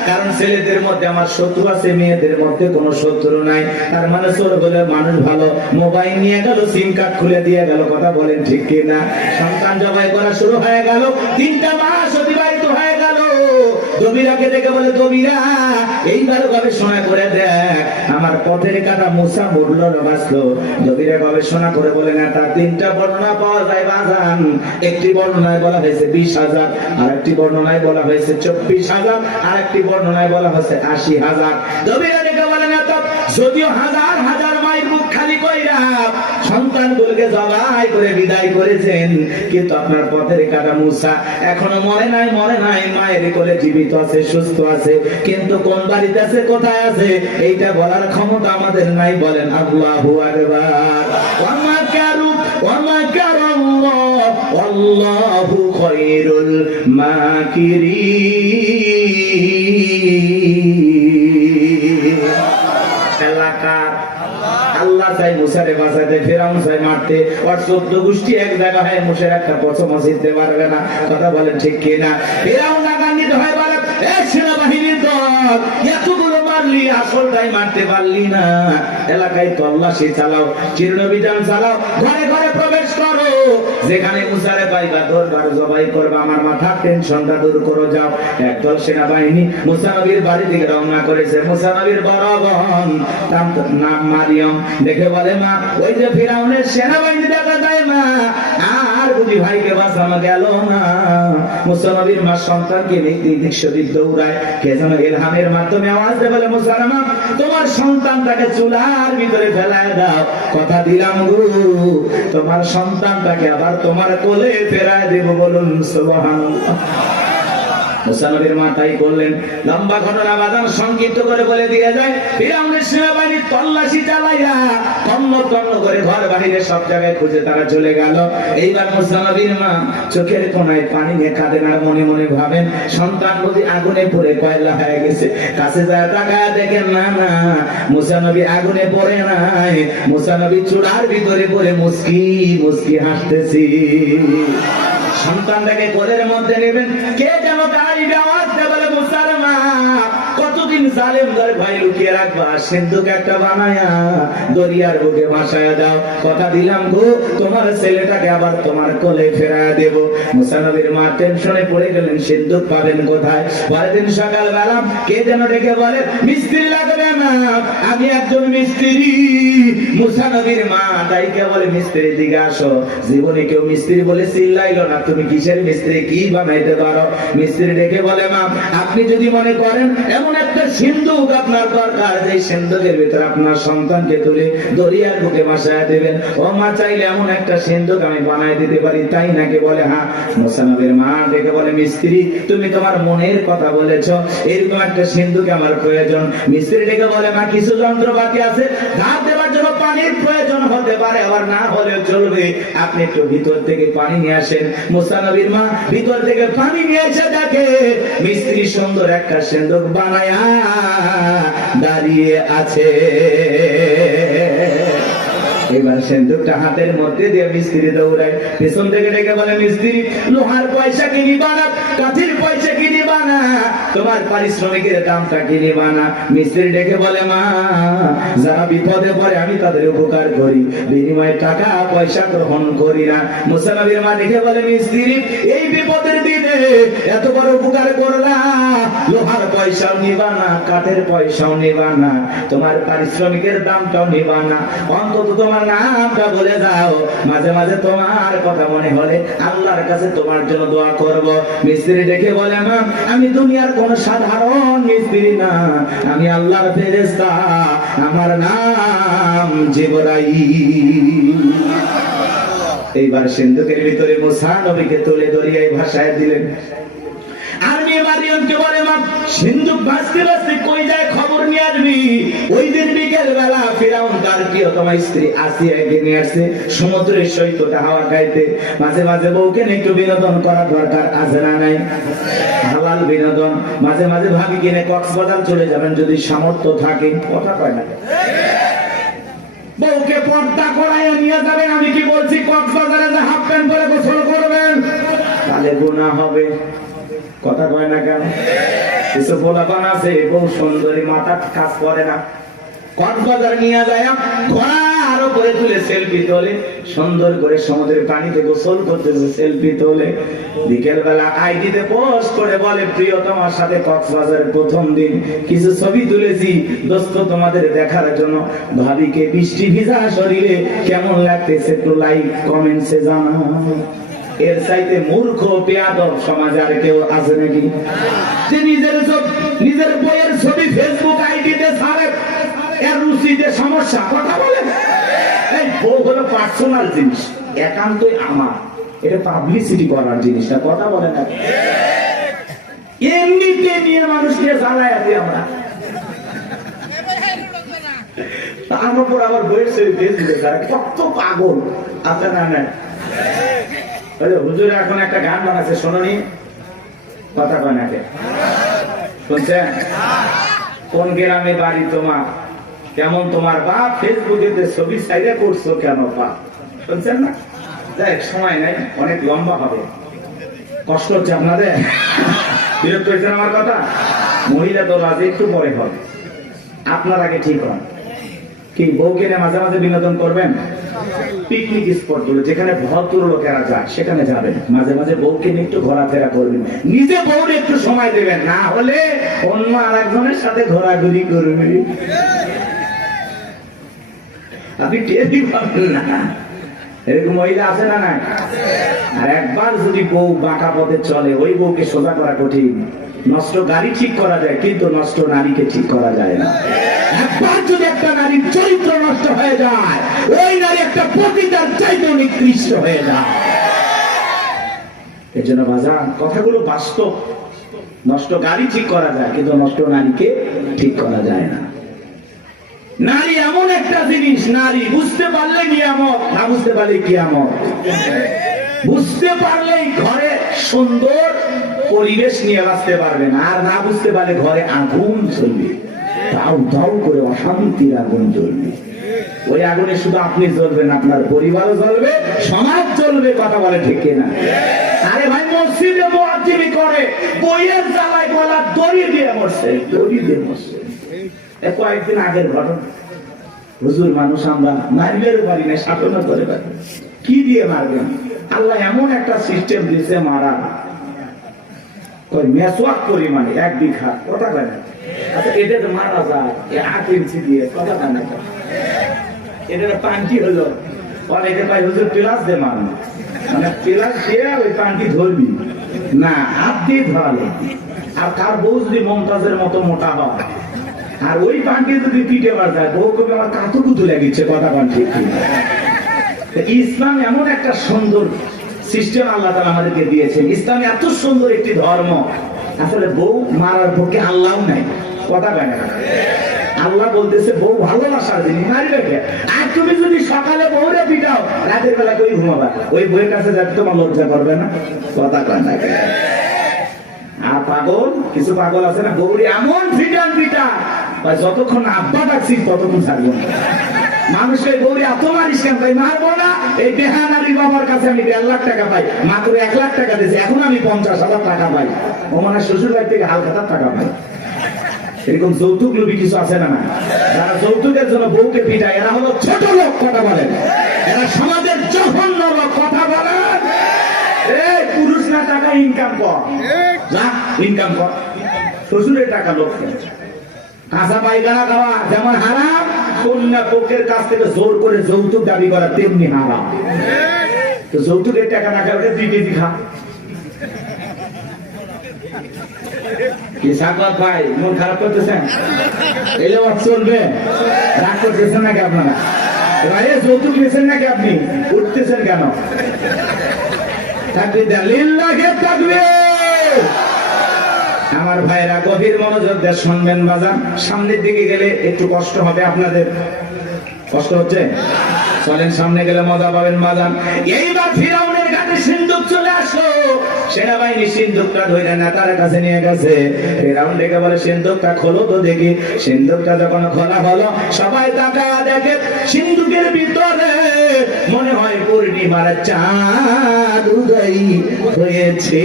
কারণ ছেলেদের মধ্যে আমার শত্রু আছে, মেয়েদের মধ্যে কোনো শত্রু নাই। তার মানে চোর বলে মানুষ ভালো, মোবাইল নিয়ে গেল, সিম কার্ড খুলে দিয়ে গেল। কথা বলেন ঠিক কিনা? সন্তান জবাই করা শুরু হয়ে গেল, 3টা মাস অতিবাহিত হয়ে গেল। দবিরাকে দেখে বলে দবিরা এইবার গবেষণা করে দেখ আমার পথের কাটা মুসা মরলো না বাঁচলো। দবিরা গবেষণা করে বলে না, তার 3টা বর্ণনা পাওয়া যায় বাজান। একটি বর্ণনায় বলা হয়েছে 20,000, আর একটি বর্ণনায় বলা হয়েছে 24,000, আর একটি বর্ণনায় বলা হয়েছে 80,000। দবিরা দেখে বলে না, তো যদিও হাজার হাজার মায়ের মুখ খালি কইরা সন্তানগুলোকে জবাই করে বিদায় করেছেন, কিন্তু আপনার পথের কাটা মুসা এখনো মরে নাই, মরে নাই, মায়ের কোলে জীবিত আছে, সুস্থ আছে, কিন্তু কোন বাড়িতে আছে, কোথায় আছে, এইটা বলার ক্ষমতা আমাদের নাই। বলেন আল্লাহু আকবার। ওয়া মাকারু ওয়া মাকারাল্লাহ আল্লাহু খায়রুল মাকিরিন। এলাকার আল্লাহ চাই মুসারে বাঁচাতে, ফিরআউন চাই মারতে, আর 14 গোষ্ঠী এক জায়গা হয় মুসার একটা পছন্দ জিততে পারবে না। কথা বলেন ঠিক কিনা? ফিরআউন রাগান্বিত হয় বলে এ সেনাবাহিনীর দল, এতগুলো মারলি, আসলটাই মারতে পারলি না। এলাকায় তল্লাশি চালাও, চিরনবিধান চালাও, ঘরে ঘরে প্রবেশ করো, যেখানে মুসারে পাইবা দরবার জবাই করবা, আমার মাথার টেনশনটা দূর করো। যাও। একদল সেনাবাহিনী মুসা নবীর বাড়ি থেকে রওনা করেছে। মুসা নবীর বড় বোন নাম মারিয়ম দেখে বলে মা ওই যে ফিরআউনের সেনাবাহিনী দেখা যায় মা, আর বুঝি ভাইকে বাঁচানো গেল না। মুসা নবীর মা সন্তানকে দিক সেদিক দৌড়ায়, কে যেন ইলহামের মাধ্যমে আওয়াজ দেয়, বলে মুসা মা তোমার সন্তানটাকে চুলার ভিতরে ফেলায় দাও, কথা দিলাম গো তোমার সন্তানটাকে আবার তোমার কোলে ফেরায় দেব। বলুন সুবহানাল্লাহ। মুসা নবীর মা তাই করলেন। লম্বা ঘটনা বাজান সংক্ষিপ্ত করে বলে দিয়ে যায়, ফিরআউনের সেনাবাহিনী তল্লাশি চালাইয়া তন্ন তন্ন করে ঘর বাহিরে সব জায়গায় খুঁজে তারা চলে গেল। এইবার মুসা নবীর মা চোখের কোনায় পানি নিয়ে কাঁদেন, আর মনে মনে ভাবেন সন্তান বুঝি আগুনে পড়ে কয়লা হয়ে গেছে। কাছে যায় তাকায় দেখেন না না, মুসা নবী আগুনে পড়ে নাই, মুসা নবী চুলার ভিতরে পড়ে মুস্কি মুস্কি হাসতেছি। সন্তানটাকে কোলের মধ্যে নেবেন, কে যেন গাইবে আওয়াজ দেয়, বলে মুসার মা কতদিন জালেম ধরে ভাই লুকিয়ে রাখবা, সিন্ধুক একটা বানায়া দরিয়ার বুকে ভাসায়া দাও, কথা দিলাম গো তোমার ছেলেটাকে আবার তোমার কোলে ফেরায়া দেব। মুসা নবীর মা টেনশনে পড়ে গেলেন, সিন্ধুক পাবেন কোথায়। পরের দিন সকালবেলা কে যেন ডেকে বলে মিস্ত্রি লাগবে না, আমি একজন মিস্ত্রি। মুসা নবীর মা ডাইকে বলে মিস্ত্রি দিকে আসো। জীবনে কেউ মিস্ত্রি বলে চিল্লাইলো না, তুমি কিসের মিস্ত্রি, কি বানাইতে পারো? মিস্ত্রি ডেকে বলে মা আপনি যদি মনে করেন এমন একটা সিন্ধুক আপনার দরকার, যে সিন্ধুকের ভিতরে আপনার সন্তানকে তুলে দরিয়ার বুকে ভাসায় দেবেন। ও মা, চাইলে এমন একটা সিন্ধুক আমি বানায় দিতে পারি, তাই নাকি? বলে হ্যাঁ। মুসা নবীর মা ডেকে বলে, মিস্ত্রি তুমি তোমার মনের কথা বলেছ, এরকম একটা সিন্ধুক আমার প্রয়োজন। মিস্ত্রি ডেকে বলে, মা কিছু যন্ত্রপাতি আছে, ধার দেওয়ার জন্য পানির প্রয়োজন হতে পারে, আবার না হলেও চলবে, আপনি একটু ভিতর থেকে পানি নিয়ে আসেন। মুসা নবীর মা ভিতর থেকে পানি নিয়ে এসে দেখে মিস্ত্রি সুন্দর একটা সিন্ধুক বানায়া দাঁড়িয়ে আছে। এবার সিন্ধুকটা হাতের মধ্যে দিয়ে মিস্ত্রি দৌড়ায়, পেছন থেকে ডেকে বলে, মিস্ত্রি লোহার পয়সা কি নিবা না, কাঠের পয়সা কি নিবা না, তোমার পারিশ্রমিকের দামটা কি নিবা না? মিস্ত্রি ডেকে বলে, মা যারা বিপদে পড়ে আমি তাদের উপকার করি, বিনিময়ে টাকা পয়সা গ্রহণ করি না। মুসা নবীর মা ডেকে বলে, মিস্ত্রি এই বিপদের দিনে এত বড় উপকার করলা, লোহার পয়সাও নিবা না, কাঠের পয়সাও নিবা না, তোমার পারিশ্রমিকের দামটাও নিবা না, অন্তত তোমার নামটা বলে যাও, মাঝে মাঝে তোমার কথা মনে হলে আল্লাহর কাছে তোমার জন্য দোয়া করব। মিস্ত্রি ডেকে বলে, মা আমি দুনিয়ার কোন সাধারণ মিস্ত্রি না, আমি আল্লাহর ফেরেশতা, আমার নাম জিবরাইল। এইবার সিন্ধুকের ভিতরে মুসা নবীকে তুলে দরিয়ায় ভাসায় দিলেন। আর মেয়ে মারিয়ামকে বলে, মা সিন্ধুক ভাসতে ভাসতে কই যায় খবর নিয়ে আসবি। ওই দিন বিকেল বেলা ফিরাউন তার প্রিয়তমা স্ত্রী আসিয়াকে নিয়ে আসছে সমুদ্রের সৈকতে হাওয়া খাইতে। মাঝে মাঝে বউকে একটু বিনোদন করা দরকার, আছে না নাই? হালাল বিনোদন। মাঝে মাঝে ভাবি কিনে কক্সবাজার চলে যাবেন যদি সামর্থ্য থাকে, কথা কয় না? বউকে পর্দা করাইয়া নিয়ে যাবেন। আমি কি বলছি কক্সবাজারে যে হাফ প্যান্ট পরে গোসল করবেন, তাহলে গুনাহ হবে, কথা কয় না কেন? কিছু পোলাপান আছে বউ সুন্দরী, মাথা কাজ করে না, কক্সবাজার নিয়ে যায় ঘোড়ার উপরে তুলে সেলফি তোলে, সুন্দর করে সমুদ্রের পানিতে গোসল করতেছে, সেলফি তোলে। বিকেল বেলা আইডিতে পোস্ট করে বলে, প্রিয়তমার সাথে কক্সবাজারের প্রথম দিন কিছু ছবি তুলেছি দোস্ত তোমাদের দেখার জন্য, ভাবিকে বৃষ্টি ভিজা শরীরে কেমন লাগতেছে একটু লাইক কমেন্টসে জানাও। এর চাইতে মূর্খ বেয়াদব সমাজে আর কেউ আছে নাকি? যে নিজের বইয়ের ছবি ফেসবুক আইডিতে ছাড়ে, এর রুচিতে সমস্যা, কথা বলে। এই বউ হলো পার্সোনাল জিনিস, একান্তই আমার, এটা পাবলিসিটি করার জিনিস না, কথা বলে না। এমনিতে নিয়ে মানুষকে জ্বালায় আছি আমরা, আমার উপর আবার বইয়ের ছবি ফেসবুকে ছাড়ে, কত পাগল আছে না? না হুজুরে এখন একটা গান বানাচ্ছে, শোনি, কথা কয় নাকি? শুনছেন? কোন গ্রামে বাড়ি তোমার, কেমন তোমার বাপ, ফেসবুকে ছবি সাইডে করছো কেন বাপ? শুনছেন না? যাই সময় নাই, অনেক লম্বা হবে, কষ্ট হচ্ছে আপনাদের, বিরক্ত হয়েছেন আমার কথা? মহিলা দল আজ একটু পরে হবে, আপনার আগে ঠিক হন। কি বউকে মাঝে মাঝে বিনোদন করবেন? পিকনিক স্পট গুলো যেখানে ভদ্র লোকেরা যায় সেখানে যাবেন, মাঝে মাঝে বউকে নিয়ে একটু ঘোরাফেরা করবেন, নিজে বউরে একটু সময় দেবেন, না হলে অন্য আরেকজনের সাথে ঘোরাঘুরি করবেন, আপনি টেরই পাবেন না। এরকম মহিলা আছে না? না। আর একবার যদি বউ বাঁকা পথে চলে, ওই বউকে সোজা করা কঠিন। নষ্ট গাড়ি ঠিক করা যায়, কিন্তু নষ্ট নারীকে ঠিক করা যায় না। একবার যদি একটা নারীর চরিত্র নষ্ট হয়ে যায়, ওই নারী একটা পতিতার চাইতে নিকৃষ্ট হয়ে যায়। এর জন্য বাজার কথাগুলো বাস্তব। নষ্ট গাড়ি ঠিক করা যায়, কিন্তু নষ্ট নারীকে ঠিক করা যায় না। নারী এমন একটা জিনিস, নারী বুঝতে পারলে নিয়ামত, না বুঝতে পারলে কিয়ামত। বুঝতে পারলেই ঘরে সুন্দর পরিবেশ নিয়ে বাঁচতে পারবেন, আর না বুঝতে পারলে ঘরে আগুন চলবে, দাউ দাউ করে অশান্তির আগুন জ্বলবে। ওই আগুনে শুধু আপনি জ্বলবেন, আপনার পরিবারও জ্বলবে, সমাজ জ্বলবে, কথা বলে ঠিক কিনা? আরে ভাই, মসজিদে মুয়াজ্জিনি করে বইয়ের জ্বালায় গলা দড়ি দিয়ে মরছে, দড়ি দিয়ে মরছে। কয়েকদিন আগের ঘটনা, হুজুর মানুষ আমরা মারবেও পারি না, শাসনও করে পারি, কি দিয়ে মারবেন? আল্লাহ এমন একটা সিস্টেম দিয়েছে মারা, মেসওয়াক পরিমাণে 1 বিঘা, কথা কয় না? আচ্ছা এটা তো মারা যায় 8 ইঞ্চি দিয়ে, কথা কয় না? এটা পান্টি হলো, অনেকে পাই হুজুর প্লাস দিয়ে মারবে, মানে প্লাস দিয়ে ওই পান্টি ধরবি না, হাত দিয়ে ধরালে আর কার বউ যদি মমতাজের মতো মোটা হয় আর ওই পানকে যদি পিঠে বাজায় বউ কবি আমার কাতুকুতু লেগেছে কথা পান ঠিক। ইসলাম এমন একটা সুন্দর সিস্টেম আল্লাহ তাআলা আমাদেরকে দিয়েছেন। ইসলাম এত সুন্দর একটি ধর্ম, আসলে বউ মারার পক্ষে আল্লাহও নাই কথা বলে না। আল্লাহ বলতেছে বউ ভালোবাসার জিনিস, মারবে কে? আর তুমি যদি সকালে বউরে পিটাও রাতের বেলা কই ঘুমাবা? ওই বউয়ের কাছে যাতে তোমার লজ্জা করবে না কথা কয় না। আর পাগল, কিছু পাগল আছে না, বউরে এমন পিটান পিটা যতক্ষণ আব্বা ডাকছিস ততক্ষণ ছাড়বো না। মানুষের গৌরী এত মারিস কেন? তাই মারবো না। এই বেহানারি বাবার কাছে আমি 1.5 লাখ টাকা পাই, মাত্র 1 লাখ টাকা দিয়েছে, এখন আমি 50,000 টাকা পাই। ও মানে শ্বশুর বাড়ি থেকে হালখাতার টাকা পাই। এরকম যৌতুক লোভী কিছু আছে না? যারা যৌতুকের জন্য বউকে পিটায় এরা হলো ছোট লোক কথা বলেন, এরা সমাজের জঘন্য লোক কথা বলেন। এই পুরুষ না টাকা ইনকাম কর, যা ইনকাম কর, শ্বশুরের টাকা লোক কাঁচা পায়খানা খাওয়া যেমন হারাম, কন্যা পক্ষের কাছ থেকে জোর করে যৌতুক দাবি করা তেমনি হারাম। তো যৌতুকের টাকা না খাওয়া 2 কেজি খা। কি সাকত ভাই মন খারাপ করতেছেন? এলে চলবে, রাগ করতেছেন নাকি আপনারা? ভাই যৌতুক নিয়েছেন নাকি আপনি? উঠতেছেন কেন? তাকবীর দেন, লিল্লাহি তাকবীর। আমার ভাইরা গভীর মনোযোগ দিয়ে শুনবেন বাজান। সামনের দিকে গেলে একটু কষ্ট হবে আপনাদের, কষ্ট হচ্ছে? চলেন সামনে গেলে মজা পাবেন বাজান। এইবার ফিরাউনের ঘাটে সিন্ধুক চলে আসলো, সেনাবাহিনী সিন্ধুকটা ধরে নেতার কাছে নিয়ে গেছে। ফিরাউন ডেকে বলে সিন্ধুকটা খোলো তো দেখি। সিন্ধুকটা যখন খোলা হলো সবাই তাকায়া দেখে সিন্ধুকের ভিতরে মনে হয় পূর্ণিমার চাঁদ উদয় হয়েছে।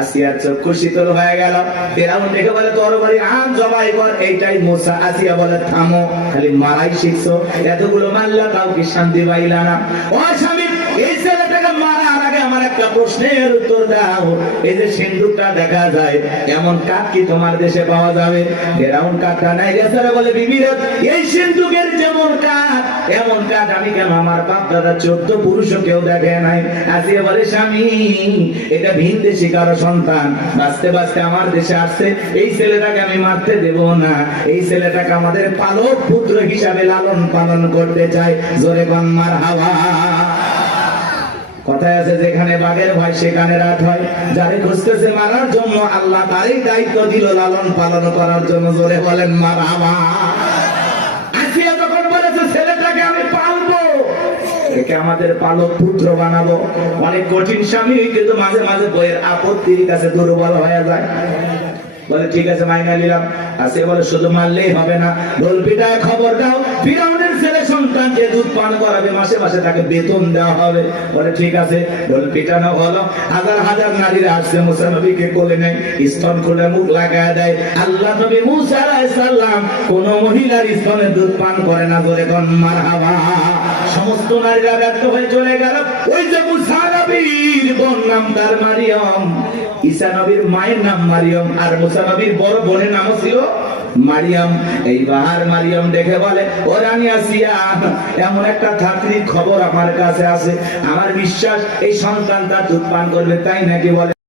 আসিয়ার চক্ষু শীতল হয়ে গেল। ফিরাউন দেখে বলে তরবারি আন জবাই কর। এইটাই মুসা। আসিয়া বলে থামো, খালি মারাই শিখছো, এতগুলো মারলা তাও কি শান্তি পাইলা না? ও স্বামী, এই ছেলেটাকে মারার আগে আমার একটা প্রশ্নের উত্তর দাও। এই যে সিন্ধুকটা দেখা যায়, এমন কাঠ কি তোমার দেশে পাওয়া যাবে? ফিরাউন কাঠটা নাই গেছে বলে বিবির এই সিন্ধুকের যেমন কাঠ এমন কাঠ আমি কেন আমার বাপ দাদা 14 পুরুষও কেউ দেখে নাই। আসিয়া বলে স্বামী, এটা ভিন দেশি কারো সন্তান, বাঁচতে বাঁচতে আমার দেশে আসছে, এই ছেলেটাকে আমি মারতে দেব না। এই ছেলেটাকে আমাদের পালক পুত্র হিসাবে লালন পালন করতে চাই। জোরে গন মারহাবা। কথায় আছে যেখানে বাঘের ভয় সেখানে রাত হয়। যারে খুঁজতেছে মারার জন্য আল্লাহ তারই দায়িত্ব দিল লালন পালন করার জন্য। জোরে বলেন মারহাবা। আসিয়া যখন বলেছে ছেলেটাকে আমি পালবো, একে আমাদের পালক পুত্র বানাবো, অনেক কঠিন স্বামী, কিন্তু মাঝে মাঝে বইয়ের আপত্তির কাছে দুর্বল হয়ে যায়। বলে ঠিক আছে মাইনা নিলাম। আসিয়া বলে শুধু মারলেই হবে না, ঢোল পিটায় খবর দাও ফিরাউনের ছেলে সন্তান যে দুধ পান করাবে মাসে মাসে তাকে বেতন দেওয়া হবে। বলে ঠিক আছে। ঢোল পিটানো হলো, হাজার হাজার নারীরা আসছে, মুসা নবীকে কোলে নেয়, স্তন খুলে মুখ লাগায় দেয়। আল্লাহ নবী মুসা আলাইহিস সালাম কোন মহিলার স্তনে দুধ পান করে না। জোরে কোন মারহাবা। সমস্ত নারীরা ব্যর্থ হয়ে চলে গেল। ওই যে মুসা নবীর বোন নাম তার মারিয়ম, ঈসা নবীর মায়ের নাম মারিয়ম, আর মুসা নবীর বড় বোনের নামও ছিল মারিয়াম। এই বাহার মারিয়াম দেখে বলে ও রানী আসিয়া, এমন একটা ধাত্রীর খবর আমার কাছে আছে, আমার বিশ্বাস এই সন্তানটা দুধ পান করবে, তাই নাকি? বলে